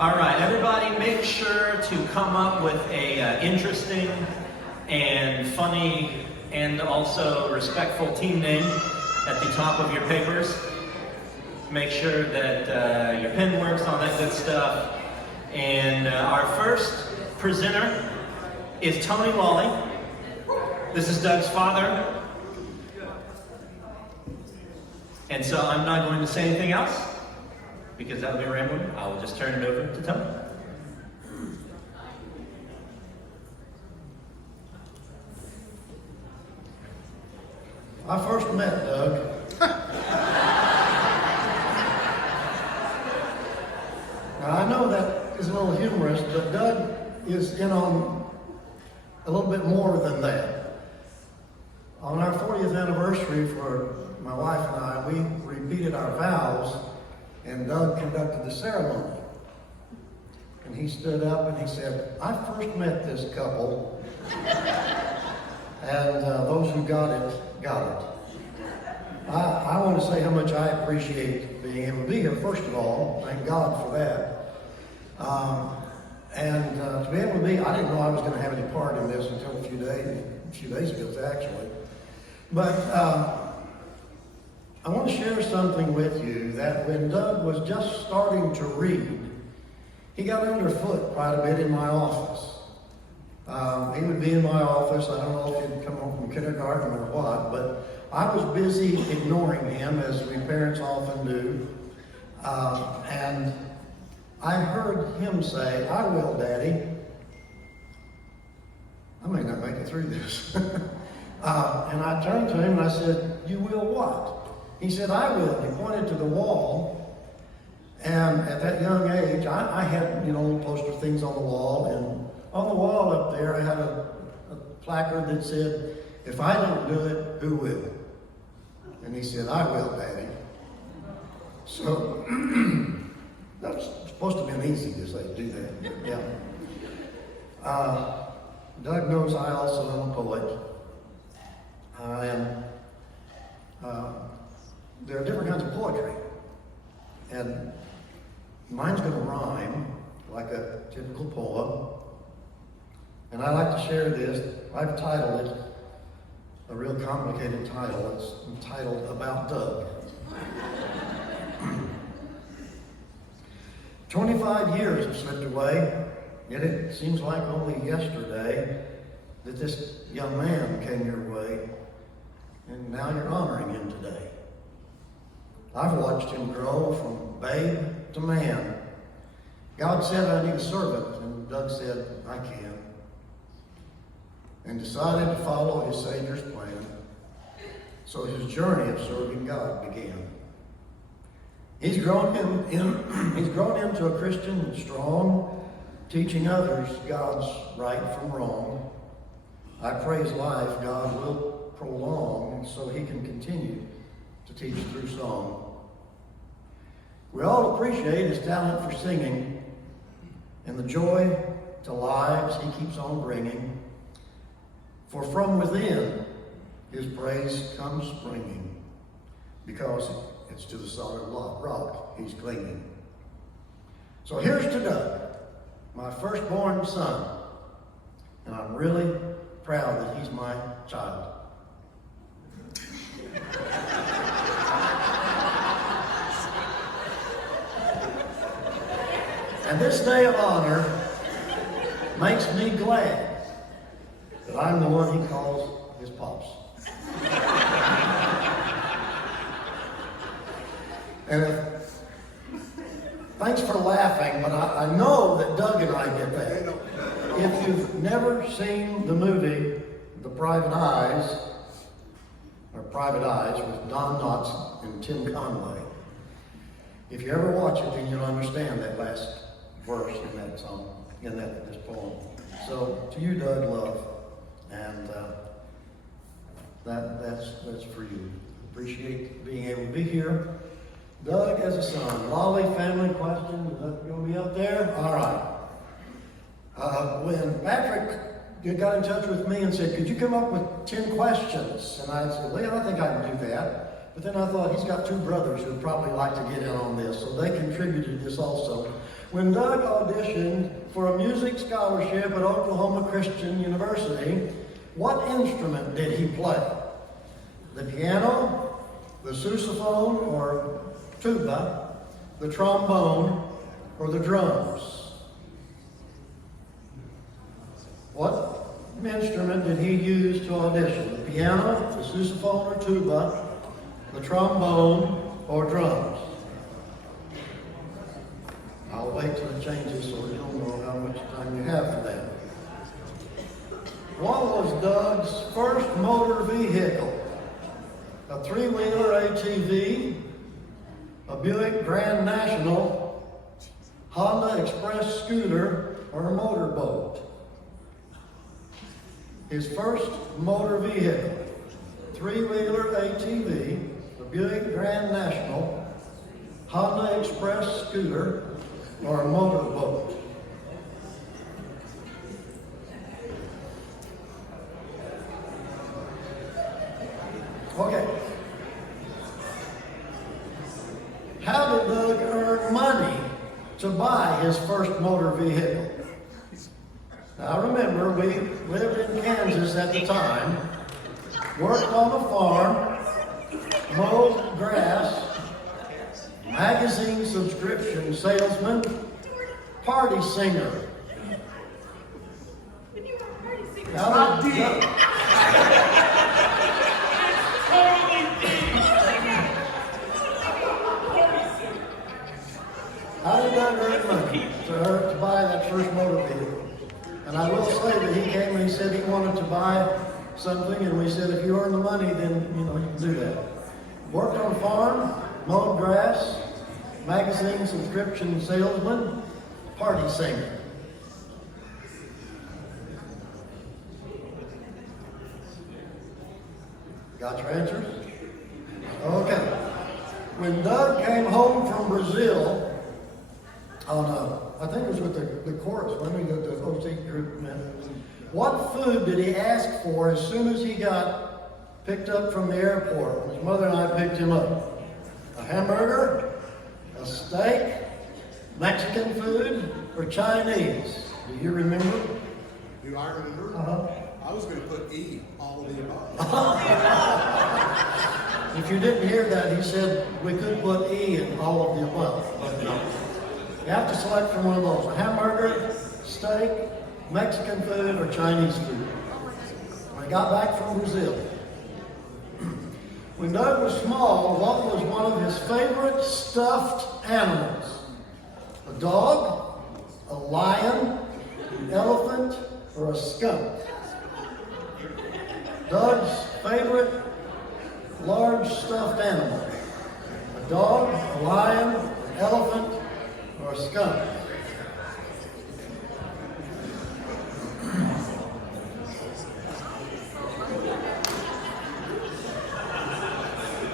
All right, everybody make sure to come up with a interesting and funny and also respectful team name at the top of your papers. Make sure that your pen works, all that good stuff. And our first presenter is Tony Lawley. This is Doug's father. And so I'm not going to say anything else, because that would be rambling. I will just turn it over to Tony. I first met Doug. Now I know that is a little humorous, but Doug is in on a little bit more than that. On our 40th anniversary for my wife and I, we repeated our vows, and Doug conducted the ceremony. And he stood up and he said, "I first met this couple, and those who got it, got it." I want to say how much I appreciate being able to be here, first of all. Thank God for that. To be able to be, I didn't know I was going to have any part in this until a few days ago, actually. But I want to share something with you that when Doug was just starting to read, he got underfoot quite a bit in my office. He would be in my office. I don't know if he'd come home from kindergarten or what, but I was busy ignoring him, as we parents often do. And I heard him say, "I will, Daddy." I may not make it through this. And I turned to him and I said, "You will what?" He said, "I will." He pointed to the wall. And at that young age, I had, little poster things on the wall. And on the wall up there, I had a placard that said, "If I don't do it, who will?" And he said, "I will, Daddy." So that was supposed to have been easy to say, do that. Yeah. Doug knows I also am a poet. There are different kinds of poetry. And mine's going to rhyme like a typical poem. And I like to share this. I've titled it a real complicated title. It's entitled "About Doug." 25 years have slipped away, yet it seems like only yesterday that this young man came your way, and now you're honoring him today. I've watched him grow from babe to man. God said, "I need a servant," and Doug said, "I can," and decided to follow his Savior's plan. So his journey of serving God began. He's grown into a Christian and strong, teaching others God's right from wrong. I pray his life God will prolong so he can continue to teach through song. We all appreciate his talent for singing and the joy to lives he keeps on bringing. For from within his praise comes springing, because it's to the solid rock he's clinging. So here's to Doug, my firstborn son, and I'm really proud that he's my child. And this day of honor makes me glad that I'm the one he calls his pops. And thanks for laughing, but I know that Doug and I get that. If you've never seen the movie Private Eyes with Don Knotts and Tim Conway, if you ever watch it, then you'll understand that last verse in that song, this poem. So to you, Doug, love, and that's for you. Appreciate being able to be here. Doug as a son. Lolly, family question, is that going to be up there? All right. When Patrick got in touch with me and said, "Could you come up with 10 questions?" And I said, "Leon, I think I can do that." But then I thought he's got two brothers who'd probably like to get in on this, so they contributed this also. When Doug auditioned for a music scholarship at Oklahoma Christian University, what instrument did he play? The piano, the sousaphone or tuba, the trombone, or the drums? What instrument did he use to audition? The piano, the sousaphone or tuba, the trombone, or drums? I'll wait till it changes so you'll know how much time you have for that. What was Doug's first motor vehicle? A three-wheeler ATV, a Buick Grand National, Honda Express scooter, or a motorboat? His first motor vehicle, three-wheeler ATV, a Buick Grand National, Honda Express scooter, or a motorboat? Okay. How did Doug earn money to buy his first motor vehicle? Now remember, we lived in Kansas at the time, worked on a farm, mowed grass, magazine subscription salesman, party singer. How did Doug earn money to buy that first motor vehicle? And I will say that he came and he said he wanted to buy something, and we said, if you earn the money, then you can do that. Worked on a farm, mowed grass, magazine subscription salesman, party singer. Got your answers? Okay. When Doug came home from Brazil, I think it was with the chorus, when we go to the OC group, what food did he ask for as soon as he got picked up from the airport? His mother and I picked him up. A hamburger, a steak, Mexican food, or Chinese? Do you remember? Do I remember? I was going to put E, all of the above. If you didn't hear that, he said we could put E in all of the above. But no. You have to select from one of those. A hamburger, steak, Mexican food, or Chinese food. When he got back from Brazil. When Doug was small, what was one of his favorite stuffed animals? A dog, a lion, an elephant, or a skunk? Doug's favorite large stuffed animal. A dog, a lion, an elephant, or a skunk?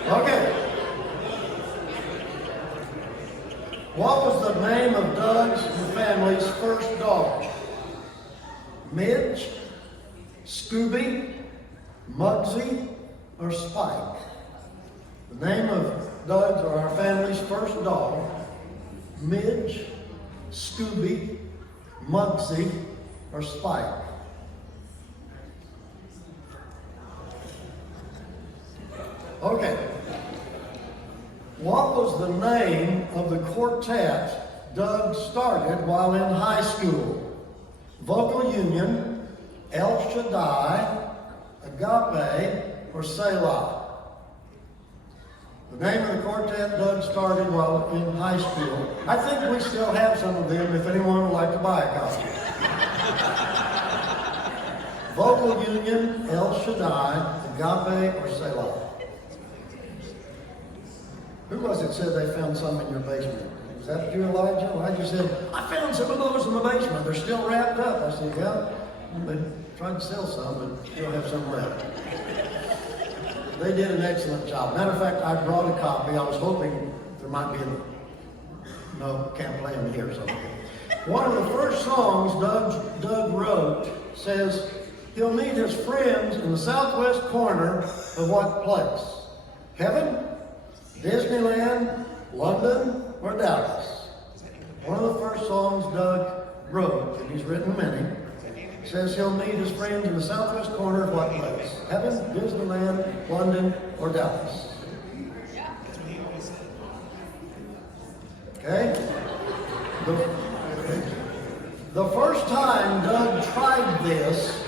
Okay. What was the name of Doug's family's first dog? Midge, Scooby, Muggsy, or Spike? The name of Doug's or our family's first dog: Midge, Scooby, Muggsy, or Spike? Okay. What was the name of the quartet Doug started while in high school? Vocal Union, El Shaddai, Agape, or Selah? The name of the quartet Doug started while in high school. I think we still have some of them if anyone would like to buy a copy. Vocal Union, El Shaddai, Agape, or Selah? Who was it said they found some in your basement? Was that you, Elijah? Elijah said, I found some of those in the basement. They're still wrapped up. I said, yeah, they tried to sell some, but still have some left. They did an excellent job. Matter of fact, I brought a copy. I was hoping there might be no, can't play them here. So. One of the first songs Doug wrote says he'll meet his friends in the southwest corner of what place? Heaven, Disneyland, London, or Dallas? One of the first songs Doug wrote, and he's written many, says he'll meet his friends in the southwest corner of what place? Heaven, Disneyland, London, or Dallas? Okay? The first time Doug tried this,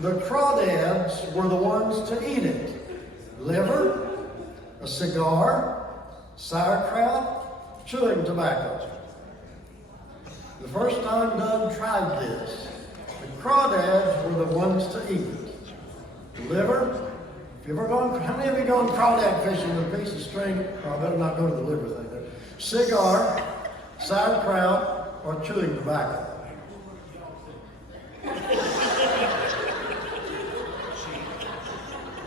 the crawdads were the ones to eat it. Liver, a cigar, sauerkraut, chewing tobacco. The first time Doug tried this, the crawdads were the ones to eat it. Liver, if you ever gone, how many of you gone crawdad fishing with a piece of string? Oh, I better not go to the liver thing there. Cigar, sauerkraut, or chewing tobacco.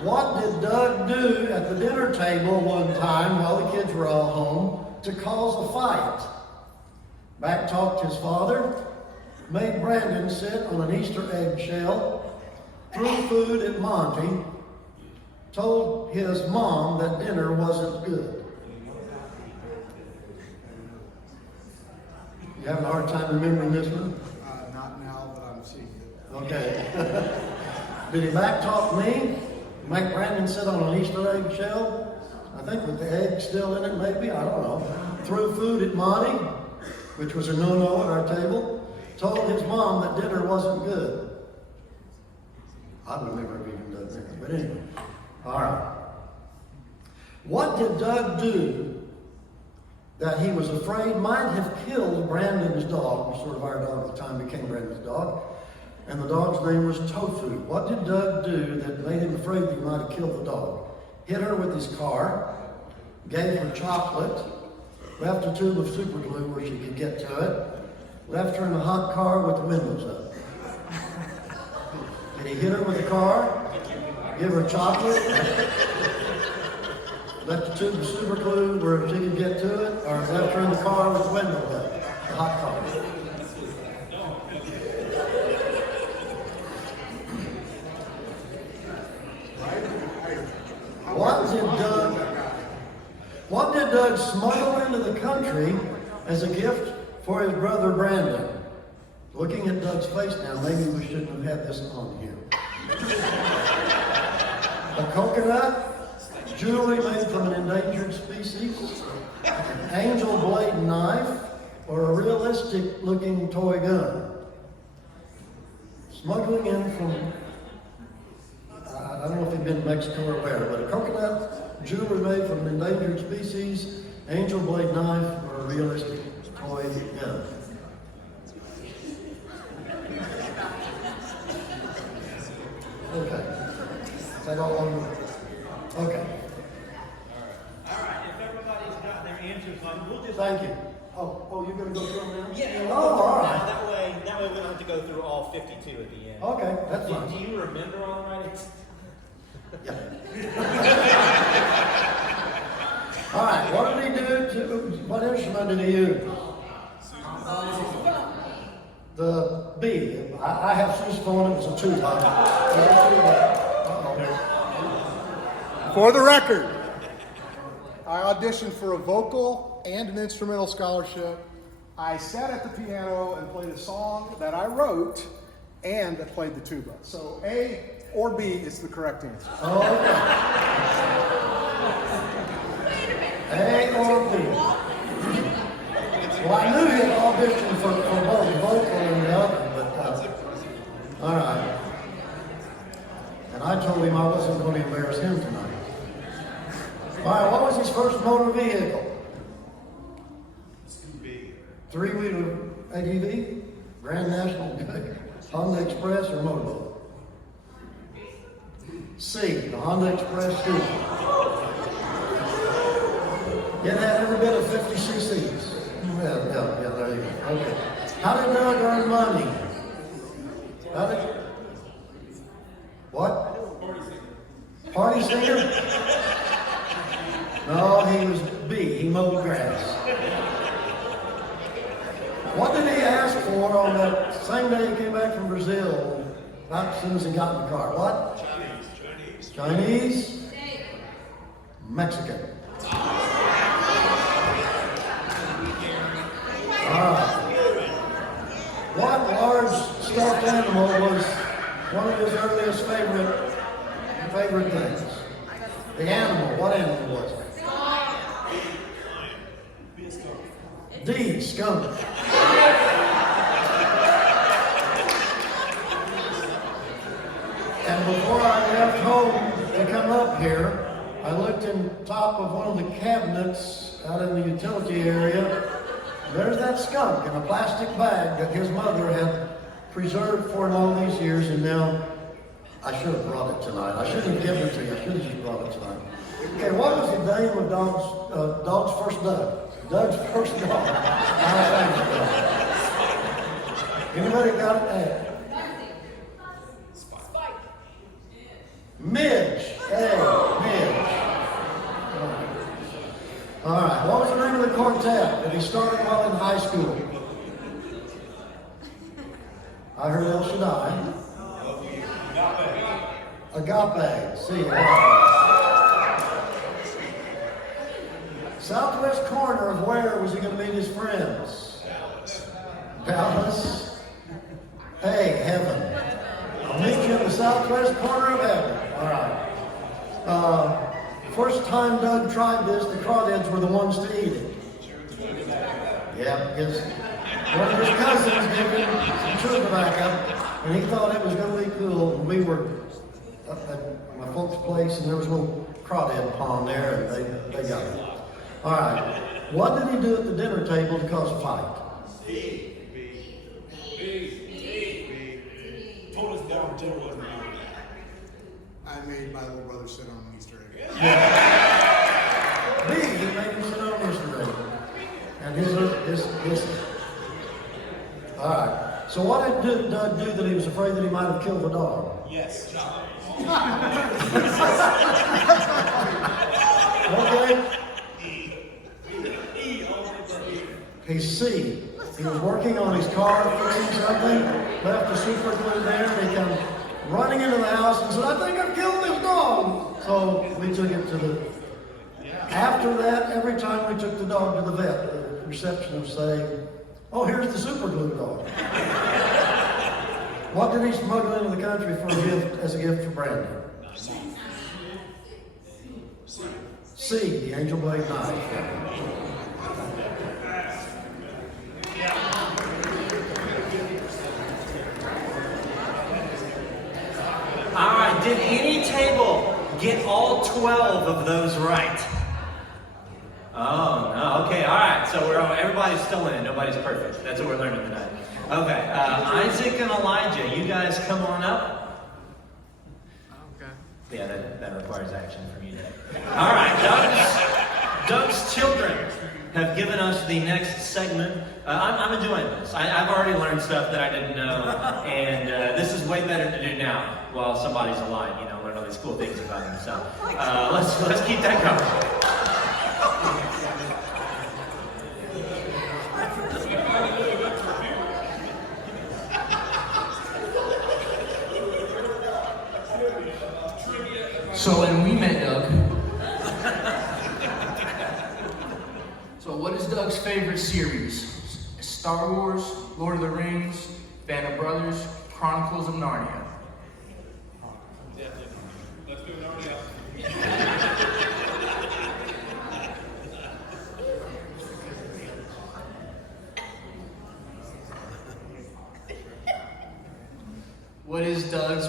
What did Doug do at the dinner table one time while the kids were all home to cause a fight? Backtalked his father, made Brandon sit on an Easter egg shell, threw food at Monty, told his mom that dinner wasn't good. You having a hard time remembering this one? Not now that I'm seeing it. Okay. Did he backtalk me? Make Brandon sit on an Easter egg shell? I think with the egg still in it, maybe. I don't know. Threw food at Monty, which was a no-no at our table. Told his mom that dinner wasn't good. I don't remember if he even done that, but anyway. All right. What did Doug do that he was afraid might have killed Brandon's dog, sort of our dog at the time became Brandon's dog, and the dog's name was Tofu. What did Doug do that made him afraid that he might have killed the dog? Hit her with his car, gave her chocolate, left a tube of super glue where she could get to it, left her in a hot car with the windows up. Did he hit her with the car, give her chocolate, left a tube of super glue where she could get to it, or left her in the car with the windows up, the hot car? What did Doug smuggle into the country as a gift for his brother Brandon? Looking at Doug's face now, maybe we shouldn't have had this on here. A coconut, jewelry made from an endangered species, an angel blade knife, or a realistic looking toy gun. Smuggling in from, I don't know if he'd been to Mexico or where, but a coconut, jewelry made from an endangered species, angel blade knife, or a realistic toy gun. Okay. Is that all on? Okay. All right, if everybody's got their answers on, we'll just... Thank you. Oh, you're going to go through them now? Yeah, Oh, all right. That way we don't have to go through all 52 at the end. Okay, that's Do fine. you remember all the writings? Yeah. All right, what did he do what instrument did he use? The B. I have sousaphone, it was a tuba. For the record, I auditioned for a vocal and an instrumental scholarship. I sat at the piano and played a song that I wrote and played the tuba. So A or B is the correct answer. Okay. A or B. Well, I knew he had auditioned for both vocal and the other, but all right. And I told him I wasn't going to embarrass him tonight. All right, what was his first motor vehicle? Three-wheeler ATV, Grand National, Honda Express, or motorboat? C, the Honda Express Coupe. It had every bit of 50 cc's. Yeah, there you go. Okay. How did Doug earn money? What? Party singer? No, he was B. He mowed grass. What did he ask for on that same day he came back from Brazil? About as soon as he got in the car. What? Chinese? Mexican. favorite things. The animal, what animal was it? D, skunk. And before I left home to come up here, I looked in top of one of the cabinets out in the utility area. There's that skunk in a plastic bag that his mother had preserved for him all these years, and now I should have brought it tonight. I shouldn't have given it to you. I should have just brought it tonight. Okay, what was the name of Dog's first dog? Doug's first dog. Anybody got it? Hey. Midge. Hey, Midge. All right. What was the name of the quartet that he started while in high school? I heard El Shaddai. Agape. See, southwest corner of where was he going to meet his friends? Dallas. Hey, heaven. I'll meet you in the southwest corner of heaven. All right. First time Doug tried this, the crawdads were the ones to eat it. Yeah, because one of his cousins gave him some chewing tobacco, and he thought it was going to be cool. And we were up at my folks' place, and there was a little crawdad pond there, and they got it. All right. What did he do at the dinner table to cause a fight? Told us down dinner wasn't good. I made my little brother sit on an Easter egg. B, he made him sit on Easter egg. And his. All right. So what did Doug do that he was afraid that he might have killed the dog? Yes. Okay. He's C. He was working on his car, fixing something, left the super glue there, and he came running into the house and said, I think I've killed this dog. So we took it to the... After that, every time we took the dog to the vet, the receptionist would say, oh, here's the super glue dog. What did he smuggle into the country for a gift, as a gift for Brandon? C, the angel blade knife. All right, did any table get all 12 of those right? Oh, no, okay, all right, so everybody's still in it, nobody's perfect. That's what we're learning tonight. Okay, Isaac and Elijah, you guys come on up. Okay. Yeah, that requires action from you today. All right, Doug's children have given us the next segment. I'm enjoying this. I've already learned stuff that I didn't know, and this is way better to do now while somebody's alive. You know, learn all these cool things about him. So let's keep that going. So when we met Doug, so what is Doug's favorite series? Star Wars, Lord of the Rings, Band of Brothers, Chronicles of Narnia. Let's do Narnia. What is Doug's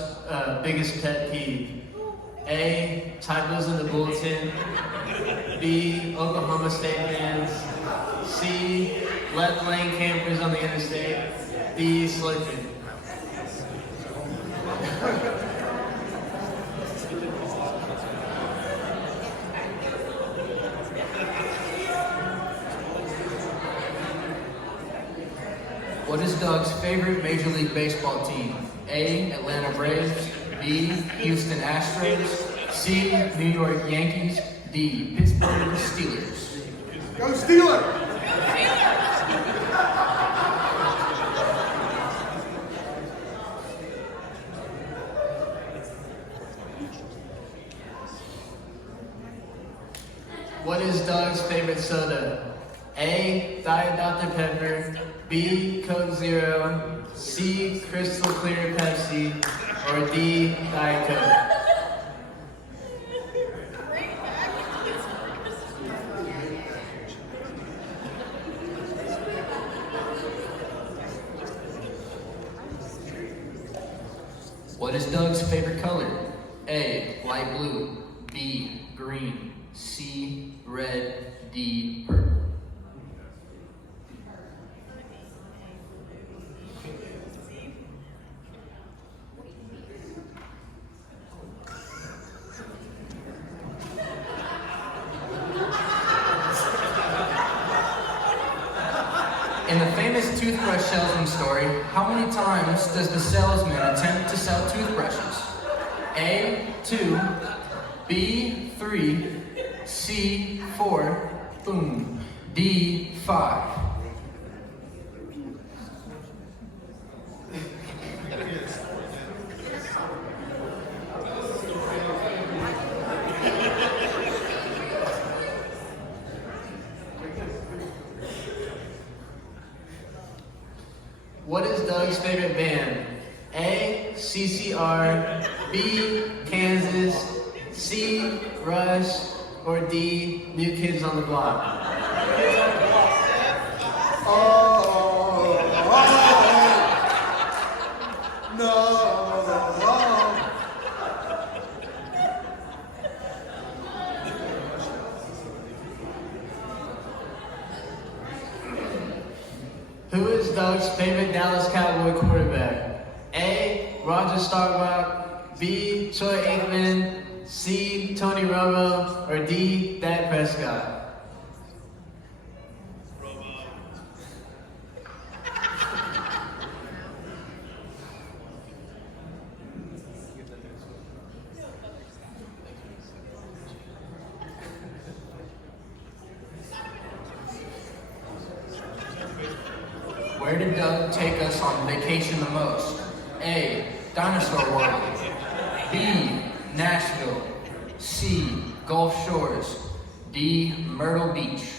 biggest pet peeve? A, typos in the bulletin. B, Oklahoma State fans. C, left lane campers on the interstate. D, slurping. What is Doug's favorite Major League Baseball team? A, Atlanta Braves. B, Houston Astros. C, New York Yankees. D, Pittsburgh Steelers. Go Steelers! What is Doug's favorite soda? A, Diet Dr. Pepper. B, Coke Zero. C, Crystal Clear Pepsi. Or D, Diet Coke. What is Doug's favorite color? A, light blue. B, green. C, red. D, purple. In the famous toothbrush salesman story, how many times does the salesman attempt to sell toothbrushes? A, 2, B, 3, C, 4, boom, D, 5. What is Doug's favorite band? A, CCR, B, Kansas, C, Rush, or D, New Kids on the Block? Who is Doug's favorite Dallas Cowboy quarterback? A, Roger Staubach, B, Troy Aikman, C, Tony Romo, or D, Dak Prescott? Where did Doug take us on vacation the most? A, Dinosaur World. B, Nashville. C, Gulf Shores. D, Myrtle Beach.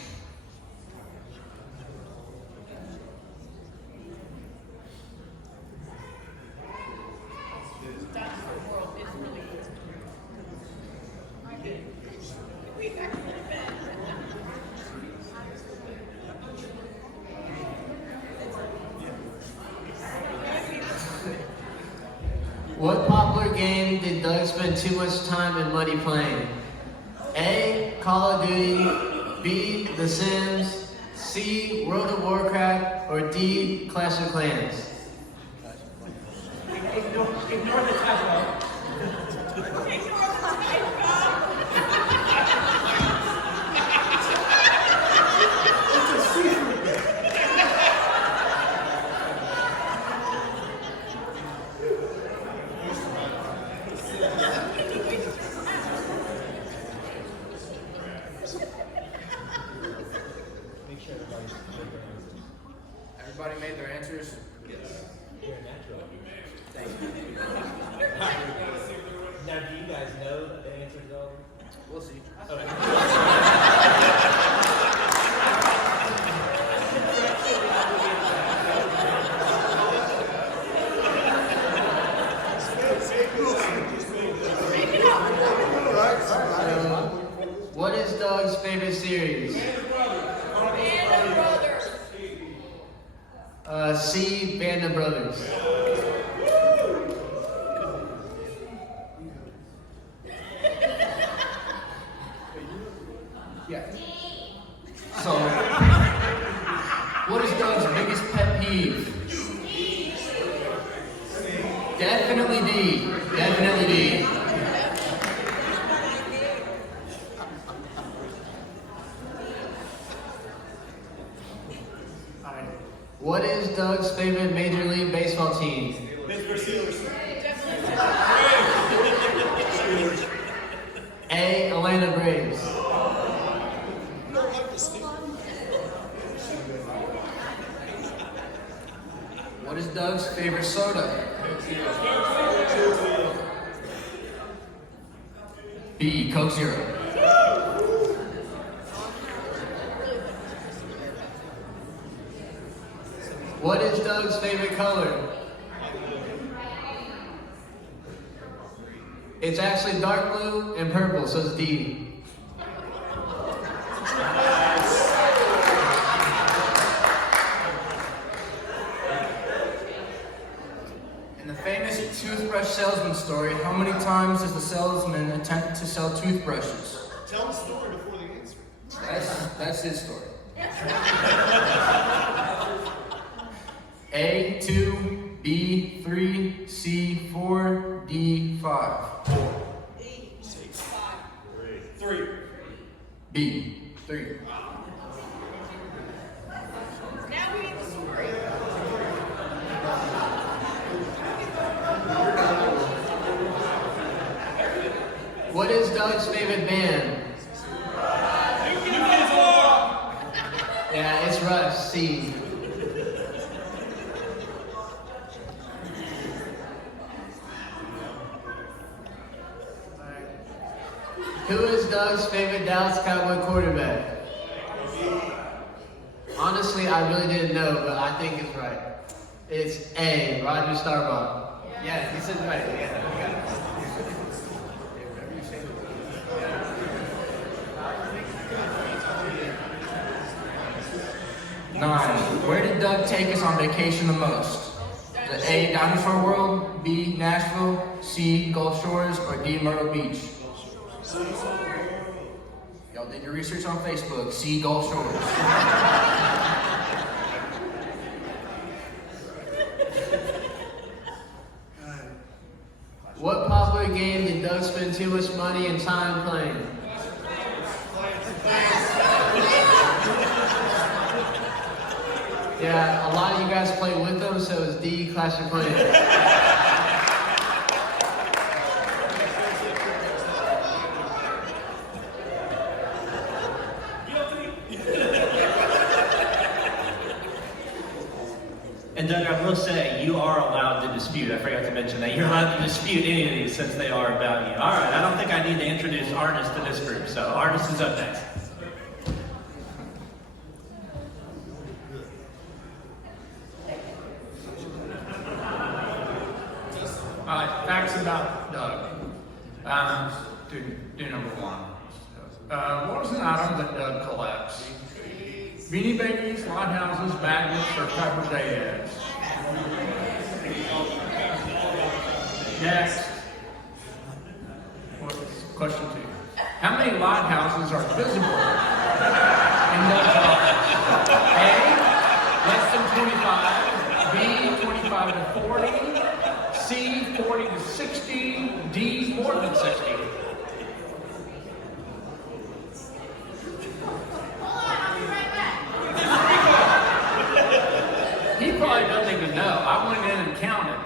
What popular game did Doug spend too much time and money playing? A, Call of Duty. B, The Sims. C, World of Warcraft. Or D, Clash of Clans? Ignore the typo. Everybody made their answers? Now, do you guys know the answers though? We'll see. What is Doug's favorite series? C, Band of Brothers. Yeah. So, what is Doug's biggest pet peeve? Definitely D. Definitely D. What is Doug's favorite Major League Baseball team? Pittsburgh Steelers. A, Atlanta Braves. What is Doug's favorite soda? B, Coke Zero. What is Doug's favorite color? It's actually dark blue and purple, so it's D. In the famous toothbrush salesman story, how many times does the salesman attempt to sell toothbrushes? Tell the story before the answer. That's his story. A, 2, B, 3, C, 4, D, 5. 3. B, 3. Now we need the story. What is Doug's favorite band? Yeah, it's Rush. C. Who is Doug's favorite Dallas Cowboy quarterback? Honestly, I really didn't know, but I think it's right. It's A. Roger Staubach. Yeah, he said right. Yeah. 9. Where did Doug take us on vacation the most? The A, Dinosaur World, B, Nashville, C, Gulf Shores, or D, Myrtle Beach? Y'all did your research on Facebook. C, Gulf Shores. What popular game did Doug spend too much money and time playing? Yeah, a lot of you guys play with them, so it's D, Clash of Clans. And Doug, I will say, you are allowed to dispute. I forgot to mention that. You're allowed to dispute any of these since they are about you. All right, I don't think I need to introduce Arnis to this group, so Arnis is up next. Facts about Doug. Do number 1. What is an item that Doug collects? Beanie Babies, lighthouses, magnets, or Fabergé eggs? Next. Question 2. How many lighthouses are visible in Doug's office? A, less than 25. B, 25 to 40. C, 40 to 60. D, more than 60. He probably doesn't even know. I went in and counted.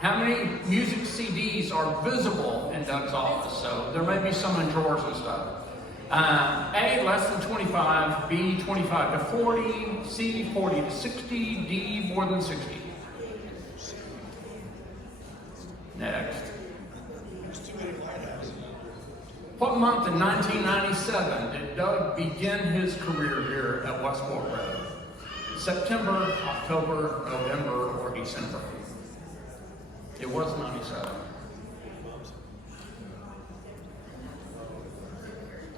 How many music CDs are visible in Doug's office? So there may be some in drawers and stuff. A, less than 25. B, 25 to 40. C, 40 to 60. D, more than 60. Next. What month in 1997 did Doug begin his career here at Westport Road? September, October, November, or December? It was 97.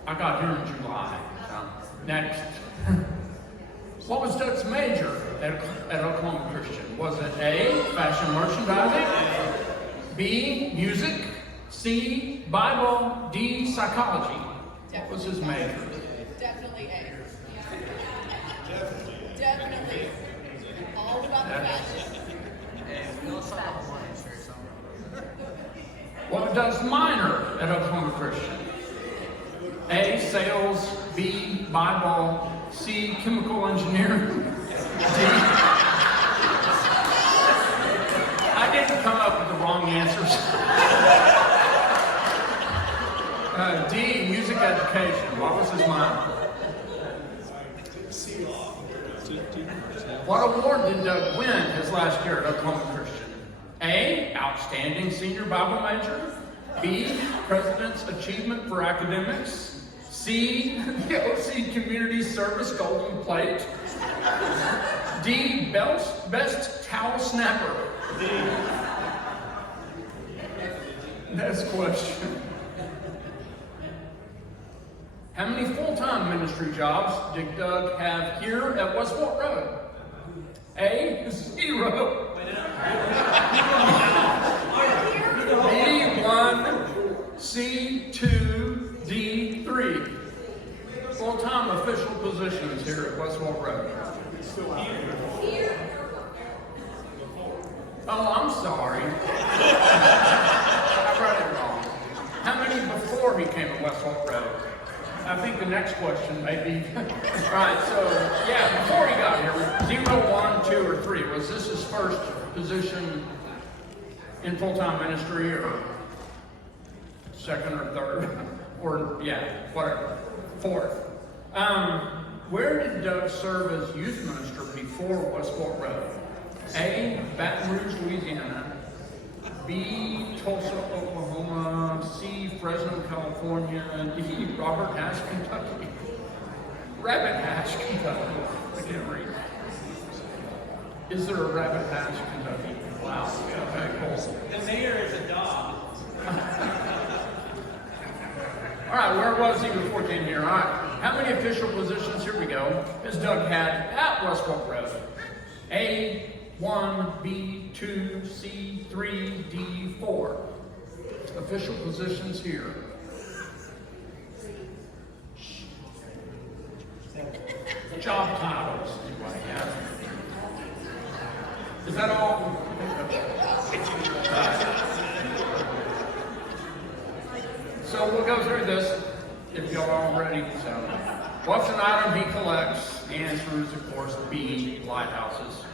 I got here in July. Next. What was Doug's major at Oklahoma Christian? Was it A, fashion merchandising, B, music, C, Bible, D, psychology? What was his major? Definitely A. Definitely. All about the fashion. What does minor at Oklahoma Christian? A, sales, B, Bible, C, chemical engineering, D. I didn't come up with the wrong answers. D, music education. What was his minor? What award did Doug win his last year at Oklahoma Christian? A, outstanding senior Bible major. B, President's Achievement for Academics. C, the OC Community Service Golden Plate. D, Best Towel Snapper. Next question. How many full-time ministry jobs did Doug have here at Westport Road? A, 0. B1, C2, D3. Full-time official positions here at Westwall Road. Oh, I'm sorry. I read it wrong. How many before he came to Westwall Road? I think the next question may be, right, so, yeah, before he got here, 0, 1, 2, or 3. Was this his first position in full-time ministry, or second or third? Or, yeah, whatever, fourth. Where did Doug serve as youth minister before Westport Road? A, Baton Rouge, Louisiana. B, Tulsa, Oklahoma. C, Fresno, California. D, Robert Hatch, Kentucky. Rabbit Hatch, Kentucky. I can't read. Is there a Rabbit Hatch, Kentucky? Wow. Okay, cool. The mayor is a dog. All right, where was he before he came here? All right. How many official positions, here we go, has Doug had at Westport Road? A, 1, B, 2, C, 3, D, 4. Official positions here. Job titles, anybody have? Is that all? So we'll go through this if y'all aren't ready. So, what's an item he collects? The answer is, of course, B, lighthouses.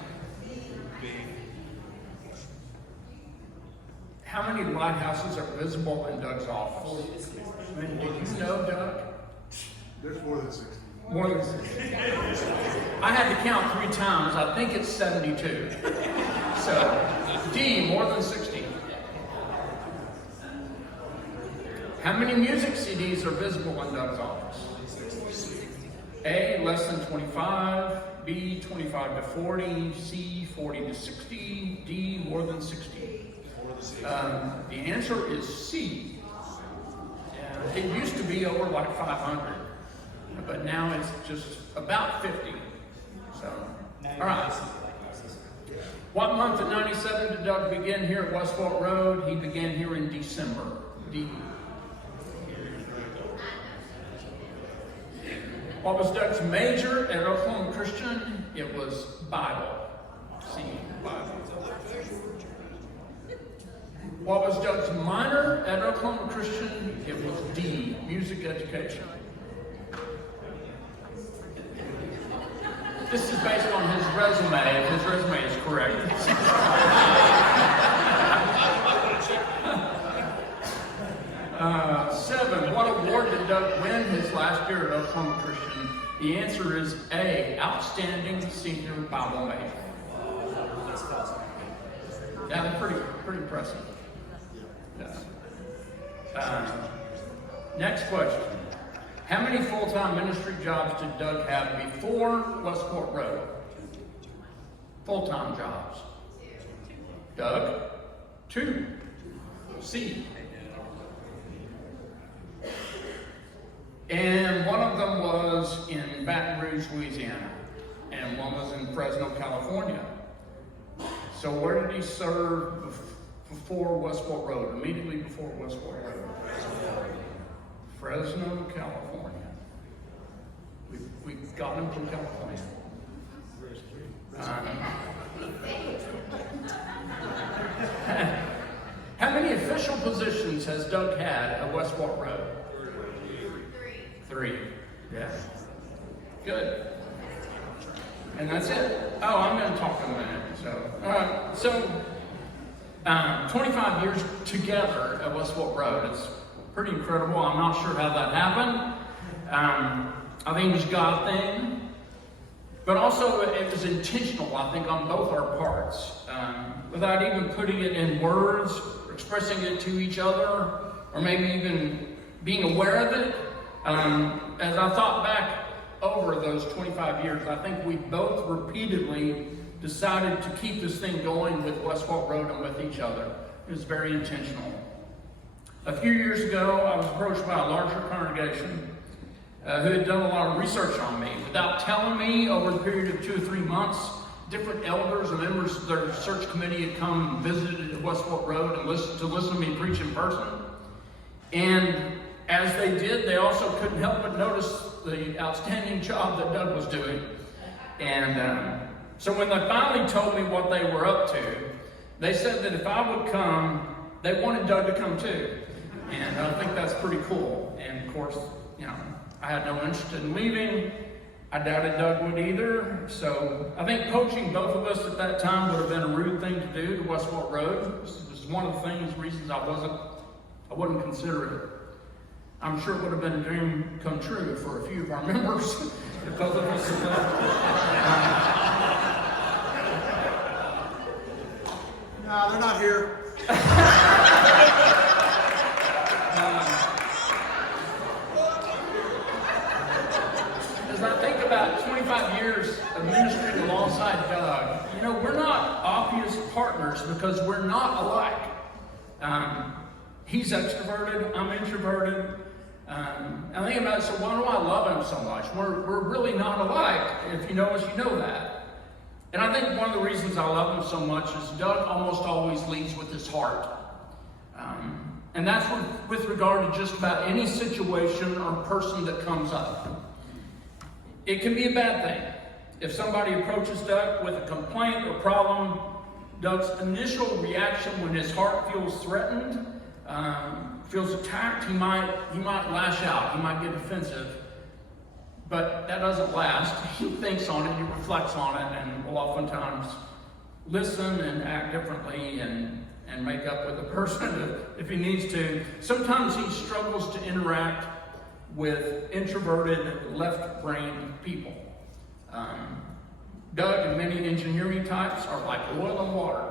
How many lighthouses are visible in Doug's office? Did you know, Doug? There's more than 60. More than 60. I had to count 3 times. I think it's 72. So, D, more than 60. How many music CDs are visible in Doug's office? A, less than 25. B, 25 to 40. C, 40 to 60. D, more than 60. The answer is C. It used to be over like 500, but now it's just about 50. So, all right. What month of 97 did Doug begin here at Westport Road? He began here in December. D. What was Doug's major at Oklahoma Christian? It was Bible. C, Bible. What was Doug's minor at Oklahoma Christian? It was D, music education. This is based on his resume, if his resume is correct. 7, what award did Doug win his last year at Oklahoma Christian? The answer is A, outstanding senior Bible major. Yeah, that's pretty impressive. Next question. How many full-time ministry jobs did Doug have before Westport Road? Full-time jobs. Doug? 2. C. And one of them was in Baton Rouge, Louisiana. And one was in Fresno, California. So where did he serve before Westport Road, immediately before Westport Road? Fresno, California. We got him from California. How many official positions has Doug had at Westport Road? 3. Yeah. Good. And that's it. Oh, I'm going to talk in a minute. So, 25 years together at Westport Road. It's pretty incredible. I'm not sure how that happened. I think it was a God thing. But also, it was intentional, I think, on both our parts. Without even putting it in words, expressing it to each other, or maybe even being aware of it. As I thought back over those 25 years, I think we both repeatedly decided to keep this thing going with Westport Road and with each other. It was very intentional. A few years ago, I was approached by a larger congregation who had done a lot of research on me. Without telling me, over the period of 2 or 3 months, different elders and members of their search committee had come and visited at West Fork Road and listen to me preach in person. And as they did, they also couldn't help but notice the outstanding job that Doug was doing. And so when they finally told me what they were up to, they said that if I would come, they wanted Doug to come too. And I think that's pretty cool. And of course, you know, I had no interest in leaving. I doubted Doug would either. So I think poaching both of us at that time would have been a rude thing to do to West Fork Road. This is one of the reasons I wouldn't consider it. I'm sure it would have been a dream come true for a few of our members because of this. No, they're not here. As I think about 25 years of ministry alongside Doug, you know, we're not obvious partners because we're not alike. He's extroverted, I'm introverted. I think about it, so why do I love him so much? We're really not alike. If you know us, you know that. And I think one of the reasons I love him so much is Doug almost always leads with his heart. And that's with regard to just about any situation or person that comes up. It can be a bad thing. If somebody approaches Doug with a complaint or problem, Doug's initial reaction when his heart feels threatened, feels attacked, he might lash out, he might get defensive. But that doesn't last. He thinks on it, he reflects on it, and will oftentimes listen and act differently and make up with the person if he needs to. Sometimes he struggles to interact with introverted, left-brain people. Doug and many engineering types are like oil and water.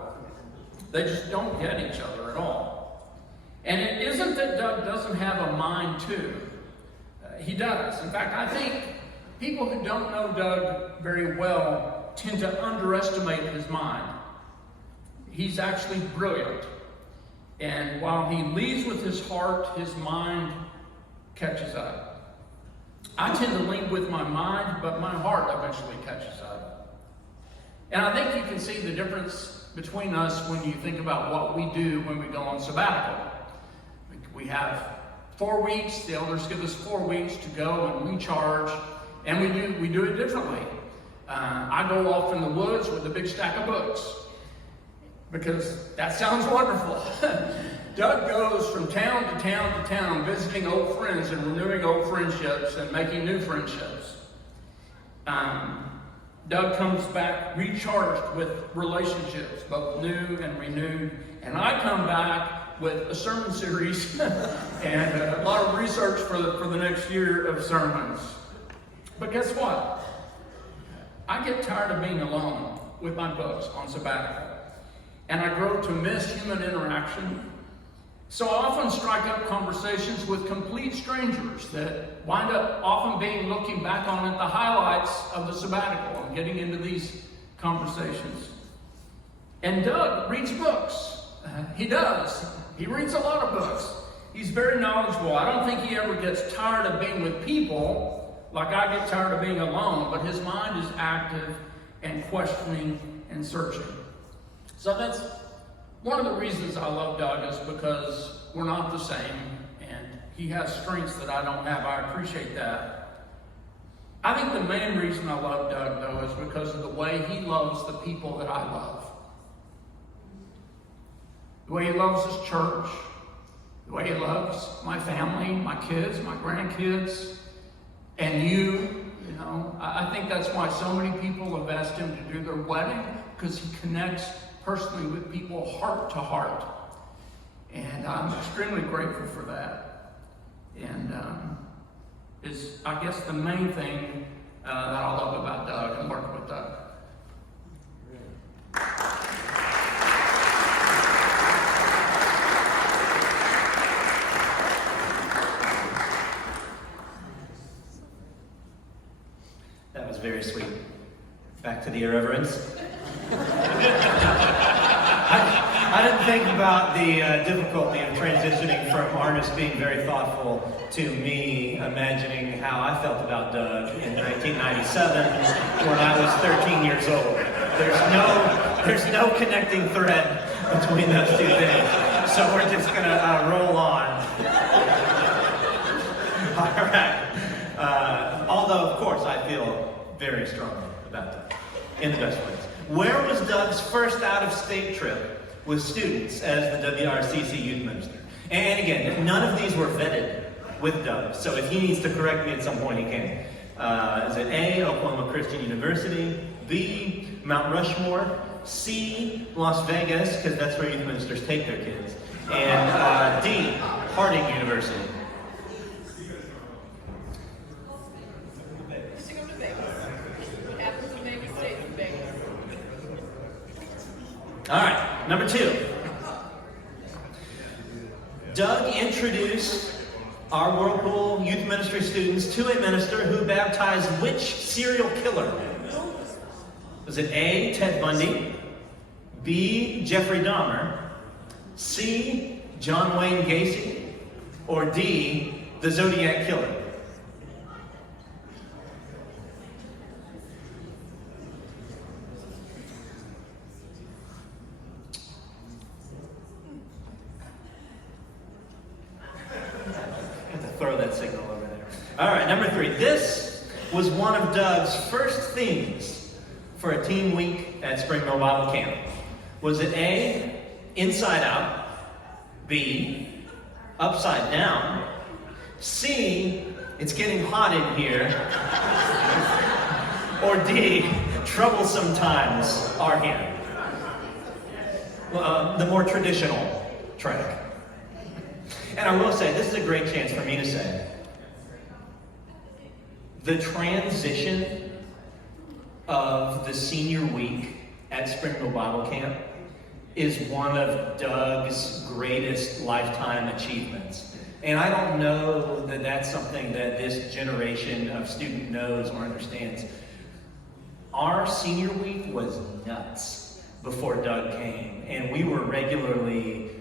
They just don't get each other at all. And it isn't that Doug doesn't have a mind too. He does. In fact, I think people who don't know Doug very well tend to underestimate his mind. He's actually brilliant. And while he leads with his heart, his mind catches up. I tend to lead with my mind, but my heart eventually catches up. And I think you can see the difference between us when you think about what we do when we go on sabbatical. We have 4 weeks, the elders give us 4 weeks to go and recharge, and we do it differently. I go off in the woods with a big stack of books, because that sounds wonderful. Doug goes from town to town to town, visiting old friends and renewing old friendships and making new friendships. Doug comes back recharged with relationships, both new and renewed, and I come back with a sermon series and a lot of research for the next year of sermons. But guess what? I get tired of being alone with my books on sabbatical, and I grow to miss human interaction. So I often strike up conversations with complete strangers that wind up often being looking back on at the highlights of the sabbatical and getting into these conversations. And Doug reads books. He does. He reads a lot of books. He's very knowledgeable. I don't think he ever gets tired of being with people like I get tired of being alone, but his mind is active and questioning and searching. So that's one of the reasons I love Doug, is because we're not the same, and he has strengths that I don't have. I appreciate that. I think the main reason I love Doug, though, is because of the way he loves the people that I love. The way he loves his church, the way he loves my family, my kids, my grandkids, and you know. I think that's why so many people have asked him to do their wedding, because he connects personally with people heart to heart. And I'm extremely grateful for that. And is, I guess, the main thing that I love about Doug and working with Doug. That was very sweet. Back to the irreverence. I didn't think about the difficulty of transitioning from Arnis being very thoughtful to me imagining how I felt about Doug in 1997 when I was 13 years old. There's no connecting thread between those two things. So we're just gonna roll on. All right. Although, of course, I feel very strongly about that, in the best ways. Where was Doug's first out-of-state trip with students as the WRCC youth minister? And again, none of these were vetted with Doug, so if he needs to correct me at some point, he can. Is it A, Oklahoma Christian University, B, Mount Rushmore, C, Las Vegas, because that's where youth ministers take their kids, and D, Harding University? Just to go to Vegas. What happens in Vegas stays in Vegas. All right, number 2. Doug introduced our Whirlpool youth ministry students to a minister who baptized which serial killer? Was it A, Ted Bundy, B, Jeffrey Dahmer, C, John Wayne Gacy, or D, the Zodiac Killer? Throw that signal over there. All right, number 3. This was one of Doug's first themes for a teen week at Springville Bible Camp. Was it A, Inside Out, B, Upside Down, C, It's Getting Hot in Here, or D, Troublesome Times Are Here? Well, the more traditional track. And I will say, this is a great chance for me to say, the transition of the senior week at Springville Bible Camp is one of Doug's greatest lifetime achievements. And I don't know that that's something that this generation of student knows or understands. Our senior week was nuts before Doug came, and we were regularly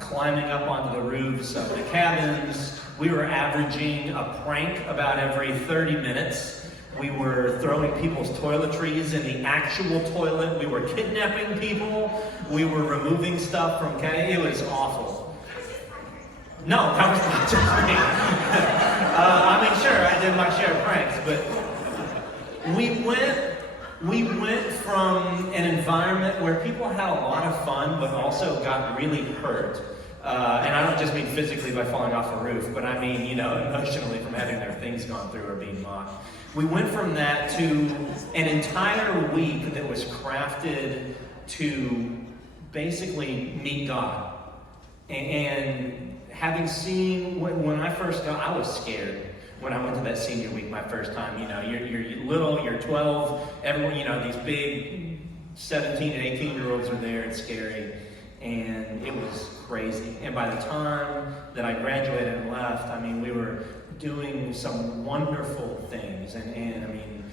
climbing up onto the roofs of the cabins. We were averaging a prank about every 30 minutes. We were throwing people's toiletries in the actual toilet. We were kidnapping people. We were removing stuff from It was awful. No, that was not just me. I mean, sure, I did my share of pranks, but we went from an environment where people had a lot of fun, but also got really hurt. And I don't just mean physically by falling off a roof, but I mean, emotionally from having their things gone through or being mocked. We went from that to an entire week that was crafted to basically meet God. And having seen, when I first got, I was scared. When I went to that senior week my first time, you're little, you're 12, everyone, these big 17 and 18-year-olds are there, it's scary, and it was crazy. And by the time that I graduated and left, I mean, we were doing some wonderful things, and I mean,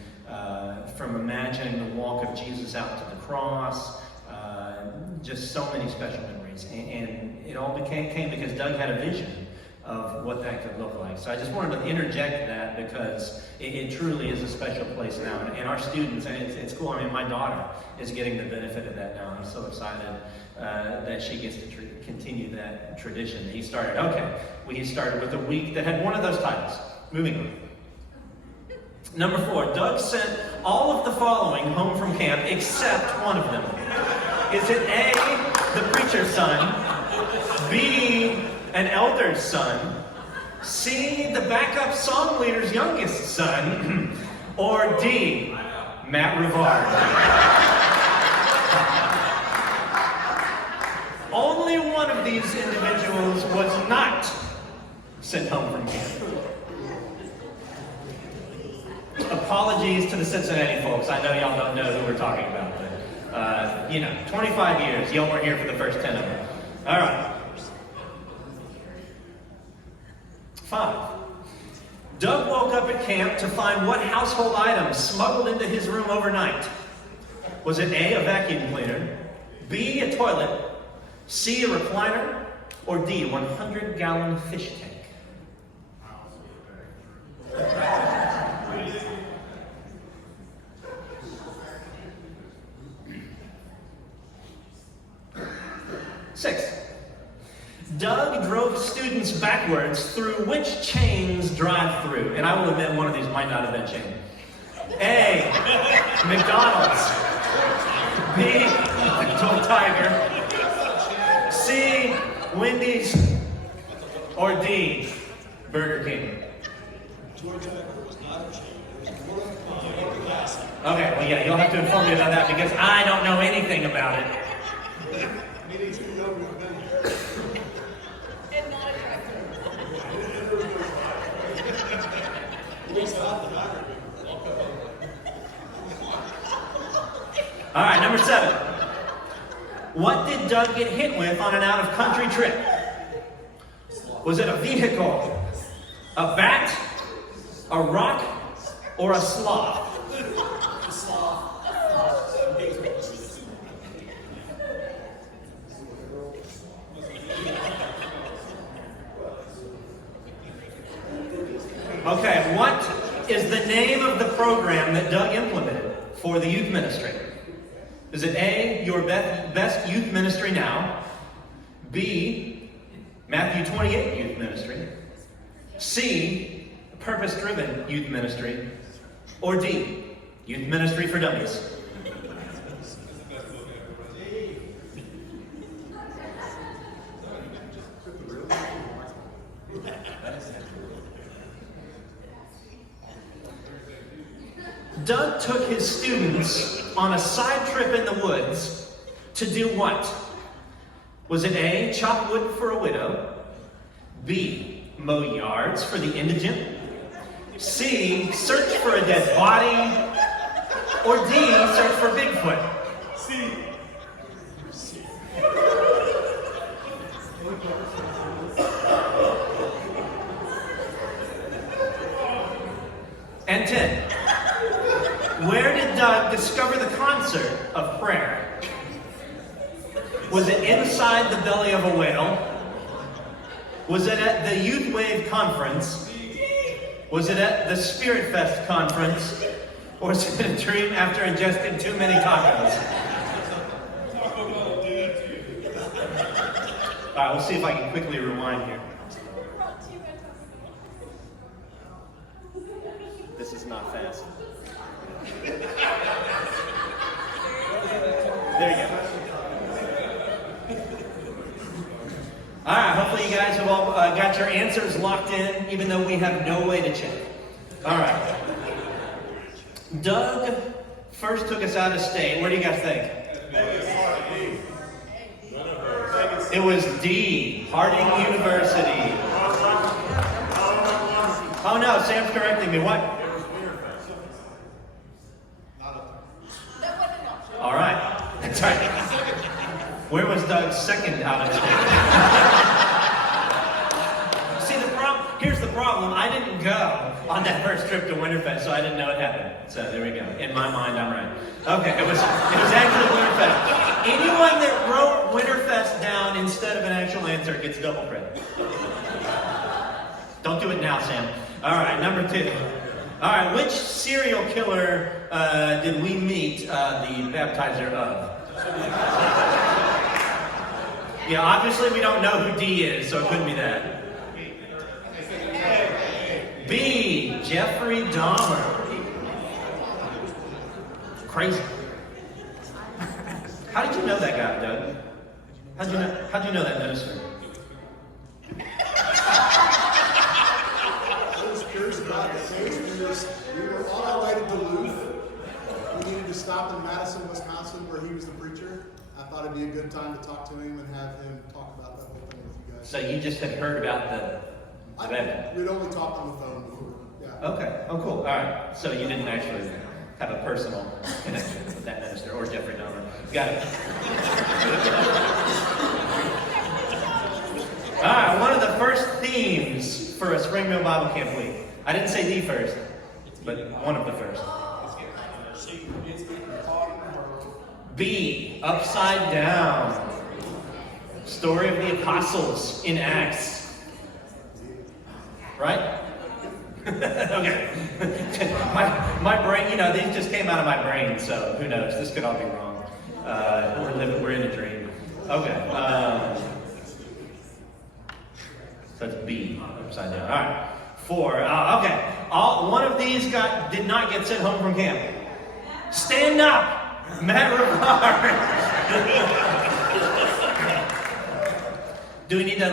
from imagining the walk of Jesus out to the cross, just so many special memories, and it all came because Doug had a vision of what that could look like. So I just wanted to interject that because it truly is a special place now. And our students, and it's cool. I mean, my daughter is getting the benefit of that now. I'm so excited that she gets to continue that tradition. We started with a week that had one of those titles. Moving on. Number 4, Doug sent all of the following home from camp except one of them. Is it A, the preacher's son, B, an elder's son, C, the backup song leader's youngest son, or D, Matt Rivard? Only one of these individuals was not sent home from camp. Apologies to the Cincinnati folks. I know y'all don't know who we're talking about, but 25 years, y'all weren't here for the first 10 of them. All right. 5. Doug woke up at camp to find what household items smuggled into his room overnight. Was it A, a vacuum cleaner, B, a toilet, C, a recliner, or D, a 100-gallon fish tank? 6. Doug drove students backwards through which chain's drive-through? And I will admit one of these might not have been chain. A, McDonald's. B, Toy Tiger. C, Wendy's. Or D, Burger King. Okay, well yeah, you'll have to inform me about that because I don't know anything about it. And not attractive. All right, number 7. What did Doug get hit with on an out-of-country trip? Was it a vehicle, a bat, a rock, or a sloth? Okay, what is the name of the program that Doug implemented for the youth ministry? Is it A, Your Best Youth Ministry Now? B, Matthew 28 Youth Ministry? C, Purpose-Driven Youth Ministry? Or D, Youth Ministry for Dummies? Doug took his students on a side trip in the woods to do what? Was it A, chop wood for a widow? B, mow yards for the indigent? C, search for a dead body? Or D, search for Bigfoot? C. And 10. Where did Doug discover the concert of prayer? Was it inside the belly of a whale? Was it at the Youth Wave conference? Was it at the Spirit Fest conference? Or was it a dream after ingesting too many tacos? All right, we'll see if I can quickly rewind here. This is not fast. There you go. All right, hopefully you guys have all got your answers locked in, even though we have no way to check. All right. Doug first took us out of state. Where do you guys think? It was D, Harding University. Oh no, Sam's correcting me. What? All right. That's right. Where was Doug's second out of state? See, here's the problem. I didn't go on that first trip to Winterfest, so I didn't know it happened. So there we go. In my mind, I'm right. Okay, it was actually Winterfest. Anyone that wrote Winterfest down instead of an actual answer gets double credit. Don't do it now, Sam. All right, number 2. All right, which serial killer did we meet the baptizer of? Yeah, obviously we don't know who D is, so it couldn't be that. B, Jeffrey Dahmer. Crazy. How did you know that guy, Doug? How'd you know that minister? I was curious about the case. We were on our way to Duluth. We needed to stop in Madison, Wisconsin, where he was the preacher. I thought it'd be a good time to talk to him and have him talk about that whole thing with you guys. So you just had heard about the event? We'd only talked on the phone before. Yeah. Okay. Oh, cool. All right. So you didn't actually have a personal connection with that minister or Jeffrey Dahmer. Got it. All right. One of the first themes for a Springville Bible Camp week. I didn't say the first, but one of the first. B, upside down. Story of the apostles in Acts. Right? Okay. my brain, these just came out of my brain, so who knows? This could all be wrong. We're in a dream. Okay. So that's B, upside down. All right. 4. Okay. One of these did not get sent home from camp. Stand up, Matt Rivard. Do we need to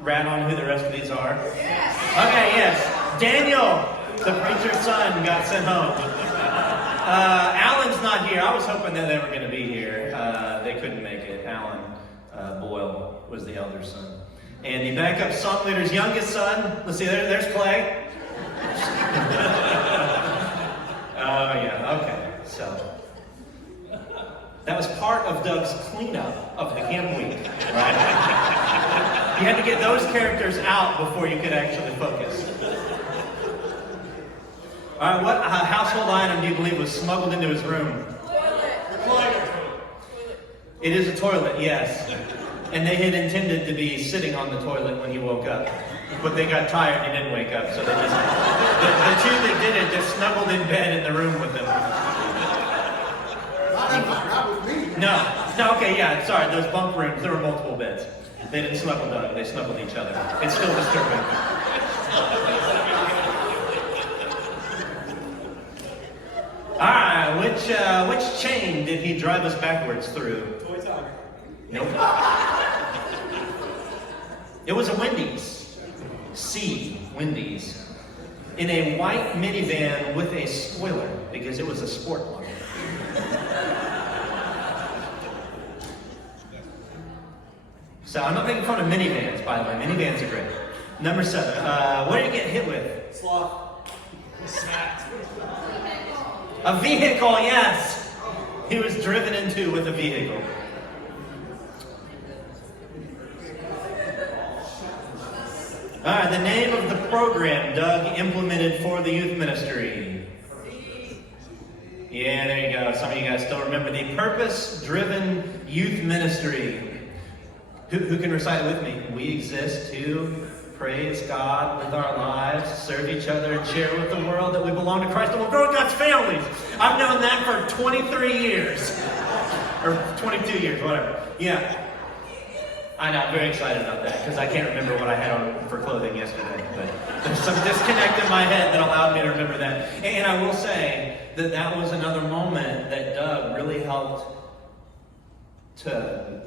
rat on who the rest of these are? Yes. Okay. Yes. Daniel, the preacher's son, got sent home. Alan's not here. I was hoping that they were going to be here. They couldn't make it. Alan Boyle was the elder son. And the backup song leader's youngest son, let's see, there's Clay. Oh, yeah, okay. So, that was part of Doug's cleanup of the camp week, right? You had to get those characters out before you could actually focus. All right, what household item do you believe was smuggled into his room? Toilet. It is a toilet, yes. And they had intended to be sitting on the toilet when he woke up. But they got tired and he didn't wake up, so they just... The two that did it just snuggled in bed in the room with him. Not with me. No, okay, yeah, sorry, those bunk rooms, there were multiple beds. They didn't snuggle Doug, they snuggled each other. It's still disturbing. Alright, which chain did he drive us backwards through? Toy Tiger. Nope. It was a Wendy's. C, Wendy's. In a white minivan with a spoiler, because it was a sport one. So I'm not making fun of minivans, by the way. Minivans are great. Number 7. What did you get hit with? Sloth. Smacked. A vehicle, yes. He was driven into with a vehicle. All right, the name of the program Doug implemented for the youth ministry. Yeah, there you go. Some of you guys still remember the Purpose-Driven Youth Ministry. Who can recite it with me? We exist to praise God with our lives, serve each other, and share with the world that we belong to Christ and we'll grow in God's families. I've known that for 23 years. Or 22 years, whatever. Yeah. I know, I'm very excited about that because I can't remember what I had on for clothing yesterday. But there's some disconnect in my head that allowed me to remember that. And I will say that was another moment that Doug really helped to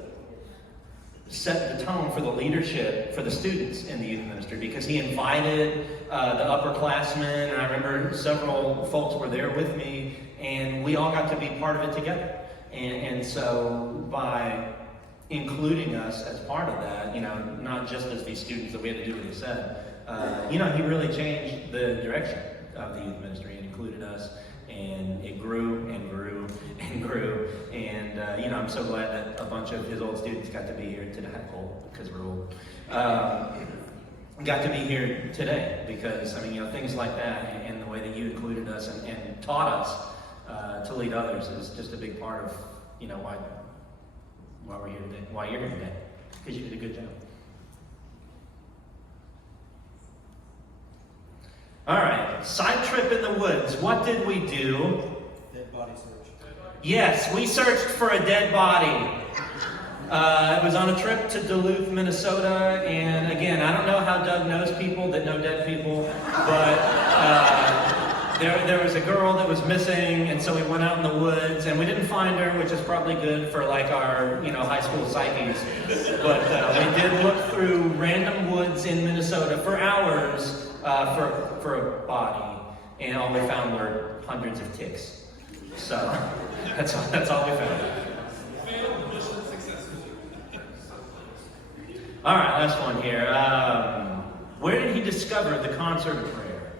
set the tone for the leadership for the students in the youth ministry because he invited the upperclassmen, and I remember several folks were there with me, and we all got to be part of it together. And so by including us as part of that, not just as these students that we had to do what he said, he really changed the direction of the youth ministry and included us, and it grew and grew and grew. And I'm so glad that a bunch of his old students got to be here today. Old, because we're old. Got to be here today because things like that and the way that you included us and taught us to lead others is just a big part of why we're here today, why you're here today, because you did a good job. All right, side trip in the woods. What did we do? Dead body search. Yes, we searched for a dead body. It was on a trip to Duluth, Minnesota, and again, I don't know how Doug knows people that know dead people, but there was a girl that was missing, and so we went out in the woods, and we didn't find her, which is probably good for our high school psyches. But we did look through random woods in Minnesota for hours for a body, and all we found were hundreds of ticks. So that's all we found. All right, last one here. Where did he discover the concert of prayer?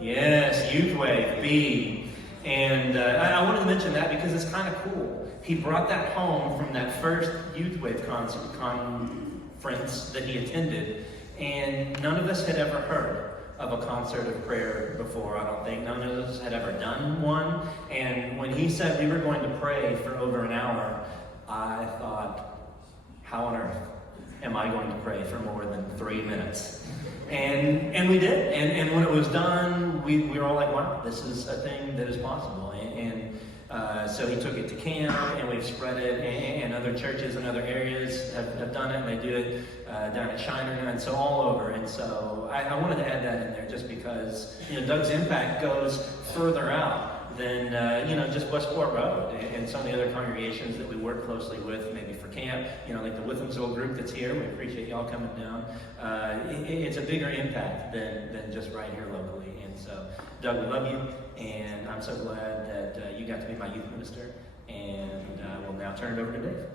Yes, Youth Wave, B. And I wanted to mention that because it's kind of cool. He brought that home from that first Youth Wave conference that he attended, and none of us had ever heard of a concert of prayer before, I don't think. None of us had ever done one. And when he said we were going to pray for over an hour, I thought, how on earth am I going to pray for more than 3 minutes? And we did. And when it was done, we were all like, wow, this is a thing that is possible. And So he took it to camp, and we've spread it, and other churches and other areas have done it, and they do it down at Shiner, and so all over. And so I wanted to add that in there just because, Doug's impact goes further out than, just Westport Road and some of the other congregations that we work closely with, maybe for camp, like the Withamsville group that's here. We appreciate y'all coming down. It's a bigger impact than just right here locally. And so, Doug, we love you, and I'm so glad that you got to be my youth minister. And we'll now turn it over to Dave.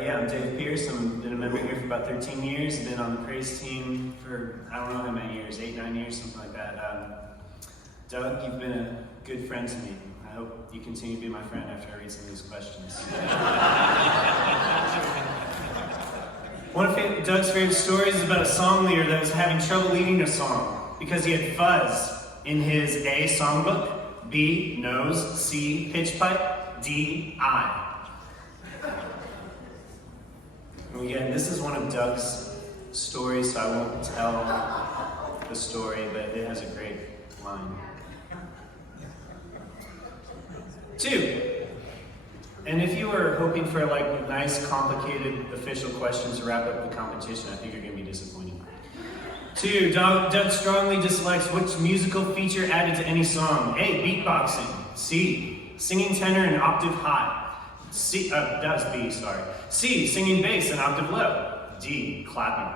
Yeah, I'm Dave Pierce. I've been a member here for about 13 years. Been on the praise team for I don't know how many years, 8, 9 years, something like that. Doug, you've been a good friend to me. I hope you continue to be my friend after I read some of these questions. One of Doug's favorite stories is about a song leader that was having trouble leading a song because he had fuzz in his A, songbook, B, nose, C, pitch pipe, D, eye. And again, this is one of Doug's stories, so I won't tell the story, but it has a great line. 2. And if you were hoping for nice, complicated official questions to wrap up the competition, I think you're going to be disappointed. 2. Doug strongly dislikes which musical feature added to any song. A, beatboxing. C, singing tenor an octave high. C, that was B, sorry. C, singing bass an octave low. D, clapping.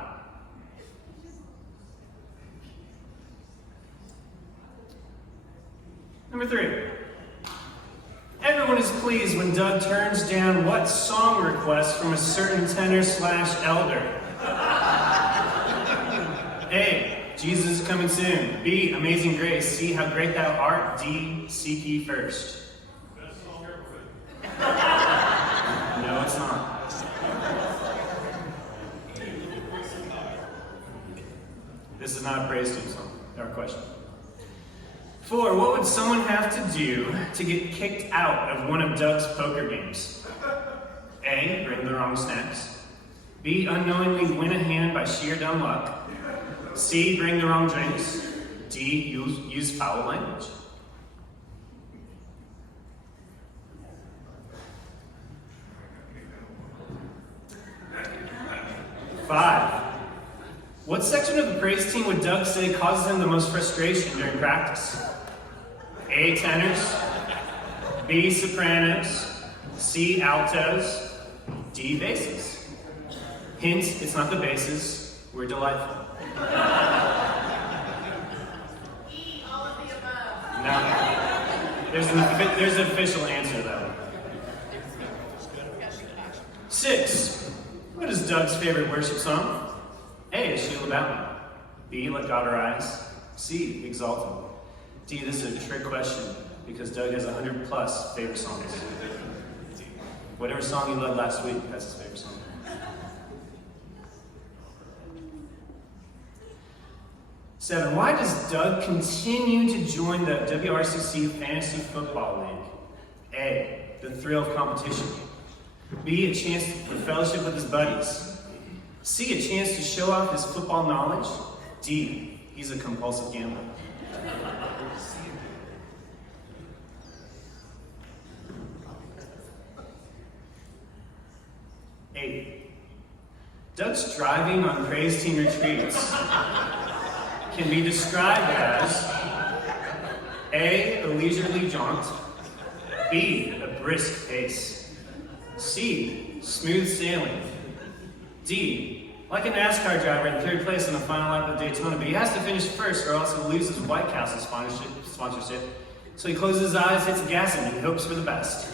Number 3. Everyone is pleased when Doug turns down what song request from a certain tenor/elder? A, Jesus is coming soon. B, Amazing Grace. C, How Great Thou Art. D, Seek Ye First. No, it's not. This is not a praise team song, or question. 4, what would someone have to do to get kicked out of one of Doug's poker games? A, bring the wrong snacks. B, unknowingly win a hand by sheer dumb luck. C, bring the wrong drinks. D, use foul language. 5. What section of the praise team would Doug say causes him the most frustration during practice? A, tenors. B, sopranos. C, altos. D, basses. Hint, it's not the basses. We're delightful. E, all of the above. No. There's an official answer, though. 6. What is Doug's favorite worship song? A, Is Sheila About Me. B, Let God Arise. C, Exalt Him. D, this is a trick question because Doug has 100+ favorite songs. Whatever song he loved last week, that's his favorite song. 7, why does Doug continue to join the WRCC Fantasy Football League? A, the thrill of competition. B, a chance for fellowship with his buddies. C, a chance to show off his football knowledge. D, he's a compulsive gambler. Eight, Doug's driving on praise team retreats can be described as A, a leisurely jaunt. B, a brisk pace. C, smooth sailing. D, like a NASCAR driver in 3rd place in the final lap of Daytona, but he has to finish first or else he'll lose his White Castle sponsorship. So he closes his eyes, hits the gas, and he hopes for the best.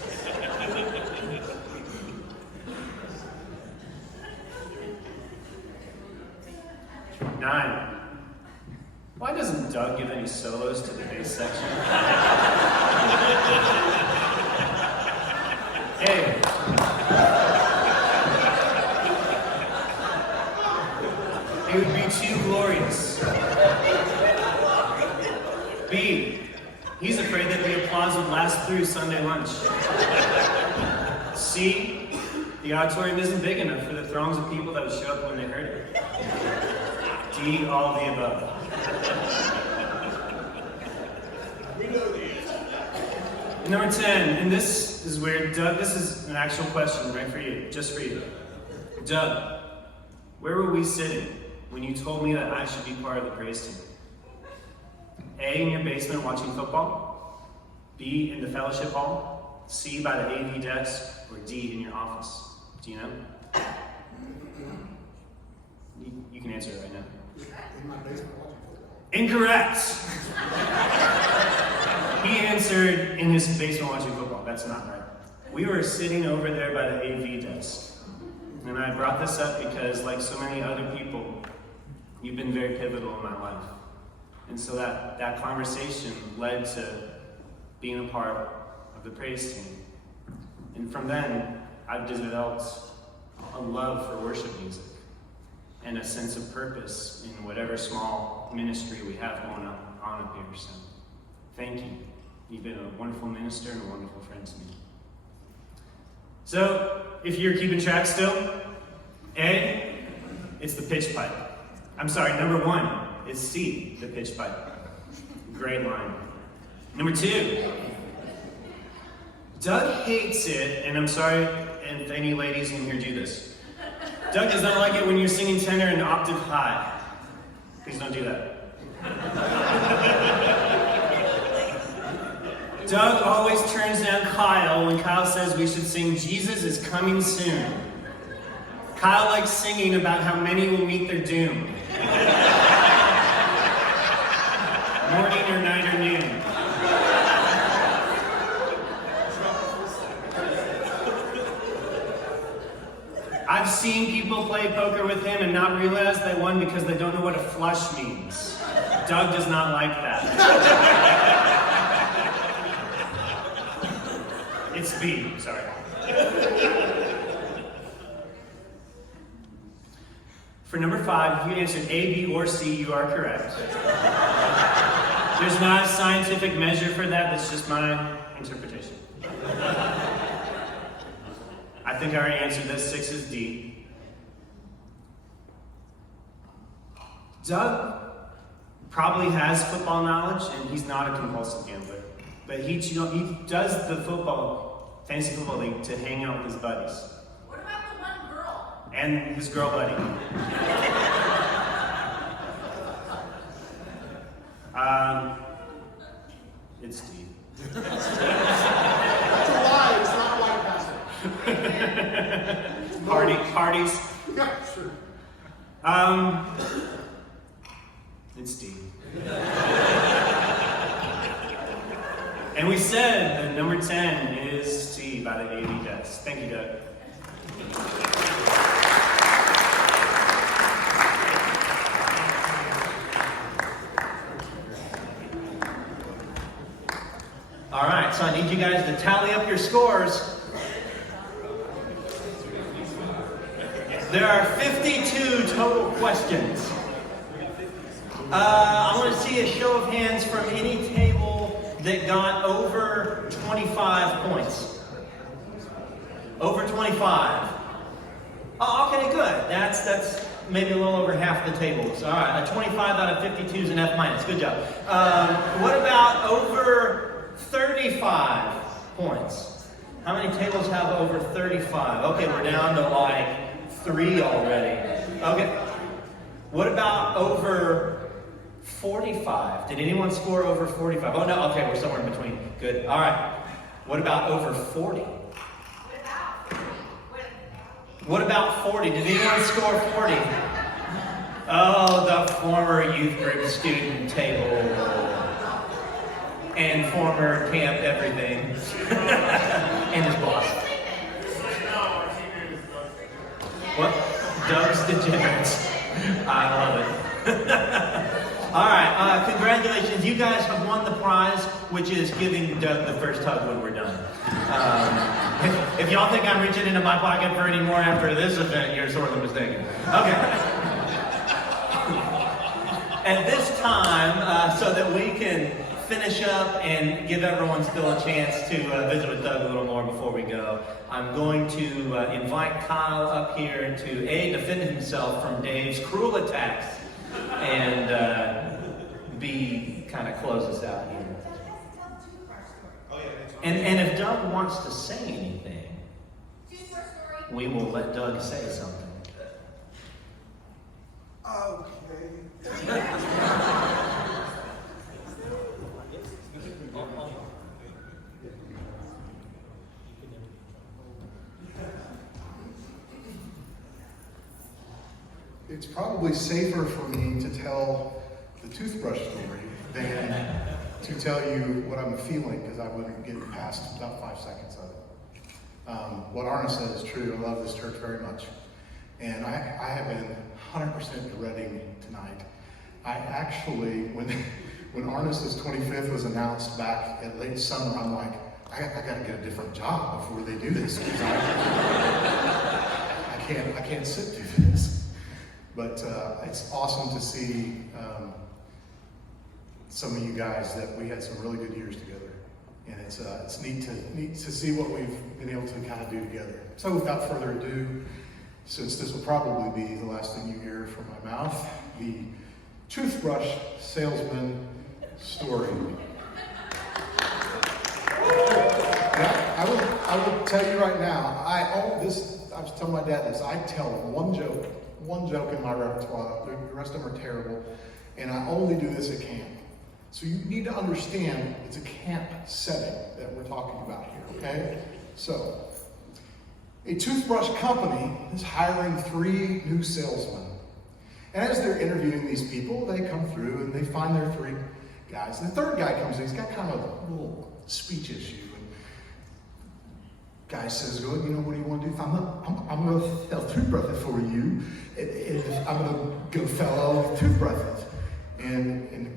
9, why doesn't Doug give any solos to the bass section? A, it would be too glorious. B, He's afraid that the applause would last through Sunday lunch. C, the auditorium isn't big enough for the throngs of people that would show up when they heard it. D, all of the above. Number 10, and this is weird. Doug, this is an actual question right for you, just for you. Doug, where were we sitting when you told me that I should be part of the praise team? A, in your basement watching football. B, in the fellowship hall. C, by the AV desk. Or D, in your office. Do you know? You can answer it right now. In my basement watching football. Incorrect! He answered in his basement watching football. That's not right. We were sitting over there by the AV desk. And I brought this up because, like so many other people, you've been very pivotal in my life. And so that conversation led to being a part of the praise team. And from then, I've developed a love for worship music and a sense of purpose in whatever small ministry we have going on up here. So thank you. You've been a wonderful minister and a wonderful friend to me. So if you're keeping track still, A, it's the pitch pipe. I'm sorry, number 1 is C, the pitch pipe. Great line. Number 2, Doug hates it, and I'm sorry if any ladies in here do this. Doug does not like it when you're singing tenor and octave high. Please don't do that. Doug always turns down Kyle when Kyle says we should sing Jesus is Coming Soon. Kyle likes singing about how many will meet their doom. Morning or night or noon. I've seen people play poker with him and not realize they won because they don't know what a flush means. Doug does not like that. It's B, sorry. For number 5, if you answered A, B, or C, you are correct. There's not a scientific measure for that, that's just my interpretation. I think I already answered this. 6 is D. Doug probably has football knowledge, and he's not a compulsive gambler. But he does the fantasy football league to hang out with his buddies. What about the one girl? And his girl buddy. It's D. That's a lie. It's not white pastor. Parties. Yeah, sure. It's D. And we said that number 10 is C by the AV desk. Thank you, Doug. All right, so I need you guys to tally up your scores. There are 52 total questions. I want to see a show of hands from any table that got over 25 points. Over 25. Oh, okay, good. That's maybe a little over half the tables. All right, a 25 out of 52 is an F minus. Good job. What about over 35 points? How many tables have over 35? Okay, we're down to like 3 already. Okay. What about over 45? Did anyone score over 45? Oh, no. Okay, we're somewhere in between. Good. All right. What about over 40? What about 40? Did anyone score 40? Oh, the former youth group student table. And former camp everything. And his boss. What? Doug's Degenerates. I love it. All right, congratulations. You guys have won the prize, which is giving Doug the first hug when we're done. If y'all think I'm reaching into my pocket for any more after this event, you're sorely mistaken. Okay. At this time, so that we can finish up and give everyone still a chance to visit with Doug a little more before we go, I'm going to invite Kyle up here to defend himself from Dave's cruel attacks, and B, kind of close us out here. And if Doug wants to say anything, we will let Doug say something. Okay. It's probably safer for me to tell the toothbrush story than to tell you what I'm feeling, because I wouldn't get past about 5 seconds of it. What Arna said is true. I love this church very much. And I have been 100% dreading tonight. I actually, when Arna's 25th was announced back at late summer, I'm like, I got to get a different job before they do this, because I can't sit through this. But it's awesome to see some of you guys that we had some really good years together, and it's neat to see what we've been able to kind of do together. So without further ado, since this will probably be the last thing you hear from my mouth, the toothbrush salesman story. Yeah, I will tell you right now, I was telling my dad this, I tell one joke in my repertoire, the rest of them are terrible, and I only do this at camp. So you need to understand it's a camp setting that we're talking about here, okay? So, a toothbrush company is hiring 3 new salesmen. And as they're interviewing these people, they come through and they find their 3 guys. And the third guy comes in, he's got kind of a little speech issue. And guy says, well, you know, what do you want to do? I'm going to sell toothbrushes for you. I'm going to go sell all these toothbrushes. And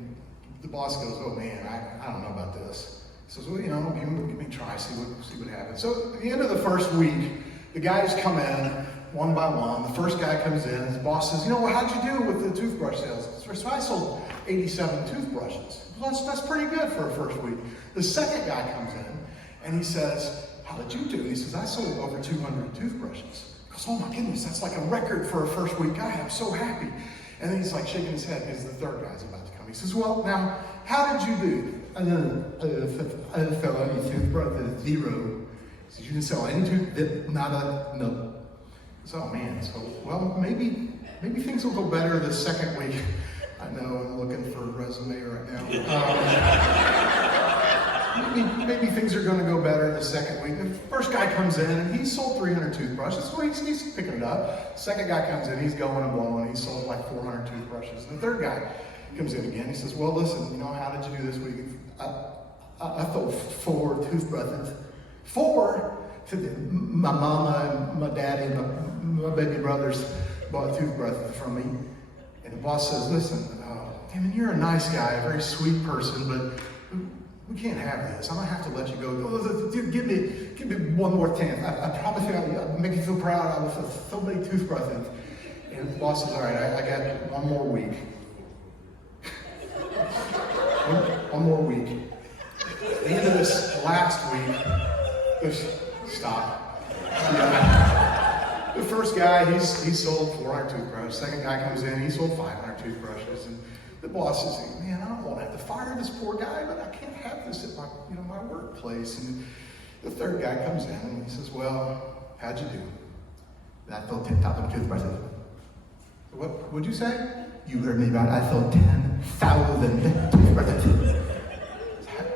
the boss goes, oh man, I don't know about this. He says, well, you know, give me a try, see what happens. So at the end of the first week, the guys come in one by one. The first guy comes in, his boss says, you know, how'd you do with the toothbrush sales? So I sold 87 toothbrushes. Well, that's pretty good for a first week. The second guy comes in and he says, how did you do? And he says, I sold over 200 toothbrushes. He goes, oh my goodness, that's like a record for a first week guy. I'm so happy. And then he's like shaking his head because the third guy's about to come. He says, well, now, how did you do? I didn't sell any toothbrushes, 0. He says, you didn't sell any toothbrushes? No. So, oh man, so, well, maybe things will go better the second week. I know I'm looking for a resume right now. Maybe things are going to go better the second week. The first guy comes in and he sold 300 toothbrushes, so he's picking it up. Second guy comes in, he's going and blowing. He sold like 400 toothbrushes. And the third guy comes in again. He says, well, listen, you know, how did you do this week? I sold 4 toothbrushes. 4? My mama and my daddy and my baby brothers bought toothbrushes from me. And the boss says, listen, Damon, you're a nice guy, a very sweet person, but we can't have this. I'm gonna have to let you go. Give me one more chance. I promise you I'll make you feel proud. I was so many toothbrushes. And the boss says, all right, I got one more week. One more week. At the end of this last week, just stop. Yeah. The first guy, he sold 400 toothbrushes. Second guy comes in, he sold 500 toothbrushes. And the boss says, man, I don't want to have to fire this poor guy, but I can't have this at my workplace. And the third guy comes in and he says, well, how'd you do? I sold 10,000 toothbrushes. What'd you say? You heard me right. I sold 10,000 toothbrushes.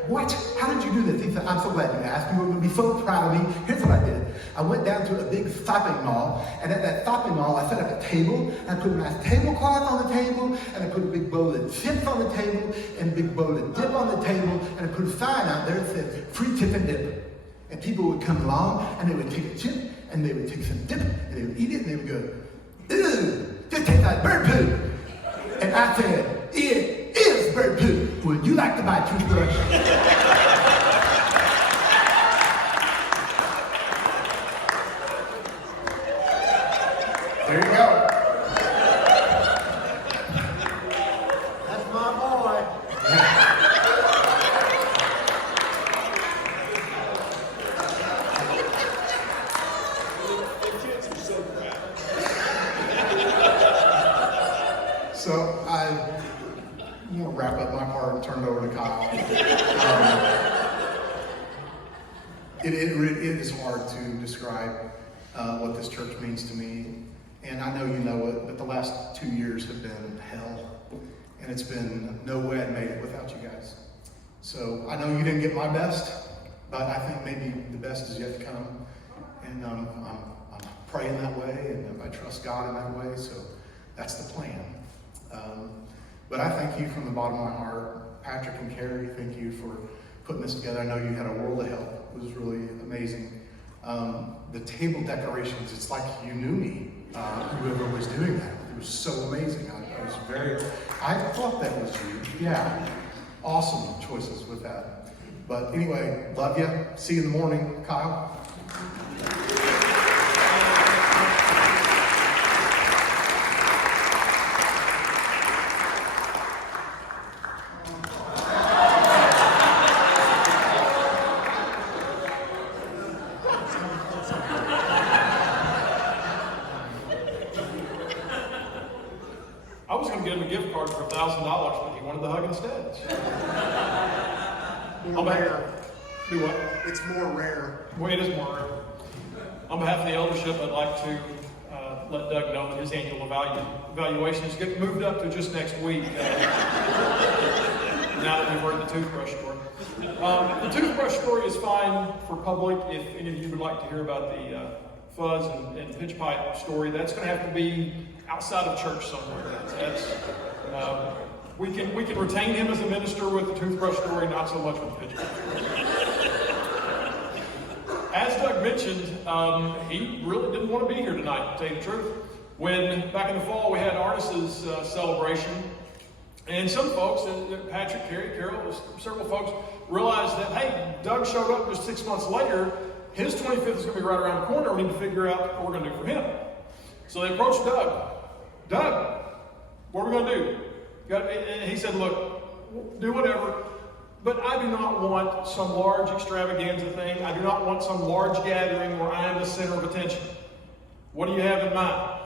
What? How did you do this? He said, I'm so glad you asked. You were going to be so proud of me. Here's what I did. I went down to a big shopping mall, and at that shopping mall, I set up a table, and I put a nice tablecloth on the table, and I put a big bowl of chips on the table, and a big bowl of dip on the table, and I put a sign out there that said, free chip and dip. And people would come along, and they would take a chip, and they would take some dip, and they would eat it, and they would go, ew, this tastes like bird poop. And I said, it is bird poop. Would you like to buy a toothbrush? There you go. That's my boy. it is hard to describe what this church means to me. And I know you know it, but the last 2 years have been hell. And it's been no way I'd made it without you guys. So I know you didn't get my best, but I think maybe the best is yet to come. And I'm praying that way, and I trust God in that way, so that's the plan. But I thank you from the bottom of my heart. Patrick and Carrie, thank you for putting this together. I know you had a world of help. It was really amazing. The table decorations, it's like you knew me, whoever was doing that. It was so amazing. I thought that was you. Yeah, awesome choices with that. But anyway, love you. See you in the morning, Kyle. I was going to get him a gift card for $1,000, but he wanted the hug instead. More rare. Do what? It's more rare. Well, it is more rare. On behalf of the eldership, I'd like to let Doug know that his annual evaluation is getting moved up to just next week. Now that we've heard the toothbrush story. The toothbrush story is fine for public. If any of you would like to hear about the fuzz and pitch pipe story, that's going to have to be outside of church somewhere. We can retain him as a minister with the toothbrush story, not so much with the pitch pipe. As Doug mentioned, he really didn't want to be here tonight, to tell you the truth. When back in the fall we had Artis's celebration, and some folks, Patrick, Carrie, Carol, several folks realized that, hey, Doug showed up just 6 months later. His 25th is going to be right around the corner. We need to figure out what we're going to do for him. So they approached Doug. Doug, what are we going to do? And he said, look, do whatever, but I do not want some large extravaganza thing. I do not want some large gathering where I am the center of attention. What do you have in mind?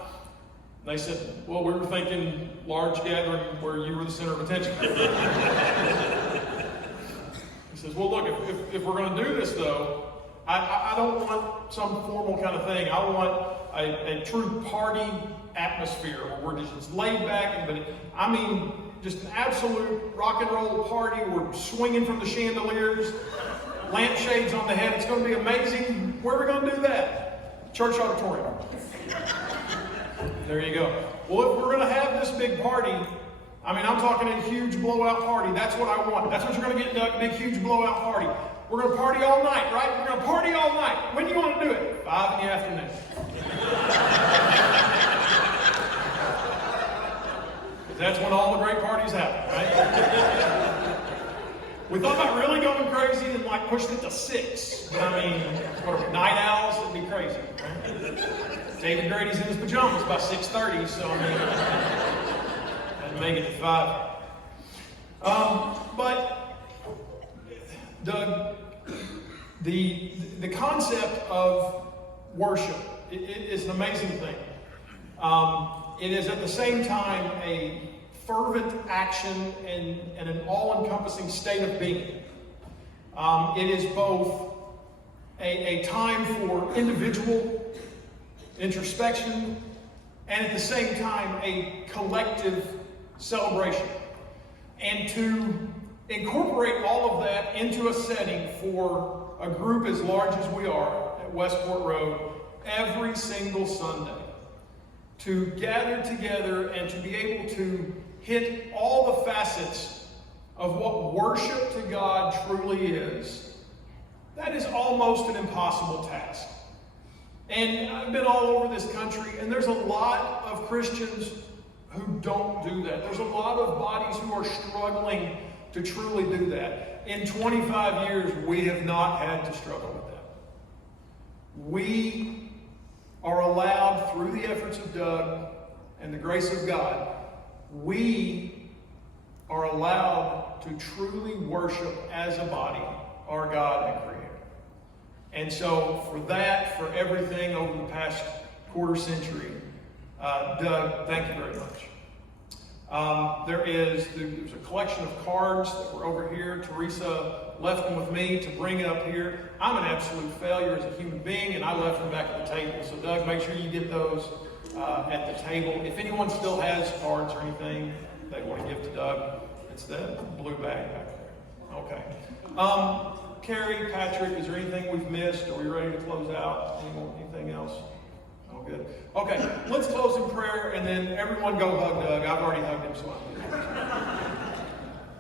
And they said, well, we were thinking large gathering where you were the center of attention. He says, well, look, if we're going to do this, though, I don't want some formal kind of thing. I want a true party atmosphere where we're just laid back, but I mean, just an absolute rock and roll party. We're swinging from the chandeliers, lampshades on the head. It's going to be amazing. Where are we going to do that? Church auditorium. There you go. Well, if we're going to have this big party, I mean, I'm talking a huge blowout party. That's what I want. That's what you're going to get, Doug, a big, huge blowout party. We're going to party all night, right? We're going to party all night. When do you want to do it? 5 in the afternoon. That's when all the great parties happen, right? We thought about really going crazy and like pushed it to 6. But I mean, what are we, night owls? It'd be crazy, right? David Grady's in his pajamas by 6:30, so I mean, had to make it to 5. But Doug, the concept of worship is an amazing thing. It is at the same time a fervent action and an all-encompassing state of being. It is both a time for individual introspection and at the same time a collective celebration. And to incorporate all of that into a setting for a group as large as we are at Westport Road every single Sunday, to gather together and to be able to hit all the facets of what worship to God truly is, that is almost an impossible task. And I've been all over this country, and there's a lot of Christians who don't do that. There's a lot of bodies who are struggling to truly do that. In 25 years, we have not had to struggle with that. We are allowed, through the efforts of Doug and the grace of God, we are allowed to truly worship as a body our God and Creator. And so for that, for everything over the past quarter century, Doug, thank you very much. There's a collection of cards that were over here. Teresa left them with me to bring it up here. I'm an absolute failure as a human being, and I left them back at the table. So Doug, make sure you get those at the table. If anyone still has cards or anything they want to give to Doug, it's the blue bag back there. Okay. Carrie, Patrick, is there anything we've missed? Are we ready to close out? Anything else? Oh, good. Okay, let's close in prayer, and then everyone go hug Doug. I've already hugged him, so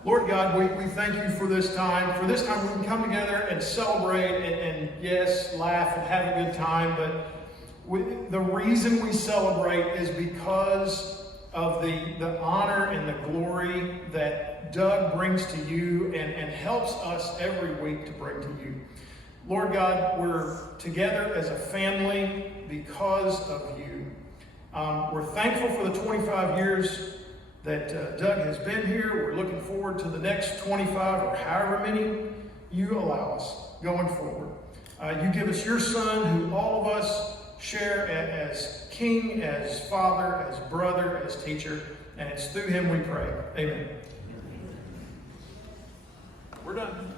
Lord God, we thank you for this time. For this time we can come together and celebrate and yes, laugh and have a good time. But the reason we celebrate is because of the honor and the glory that Doug brings to you and helps us every week to bring to you. Lord God, we're together as a family because of you. We're thankful for the 25 years that Doug has been here. We're looking forward to the next 25 or however many you allow us going forward. You give us your son, who all of us share as king, as father, as brother, as teacher, and it's through him we pray. Amen. We're done.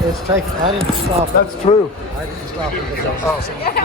It's taken. I didn't stop. That's true. I didn't stop it.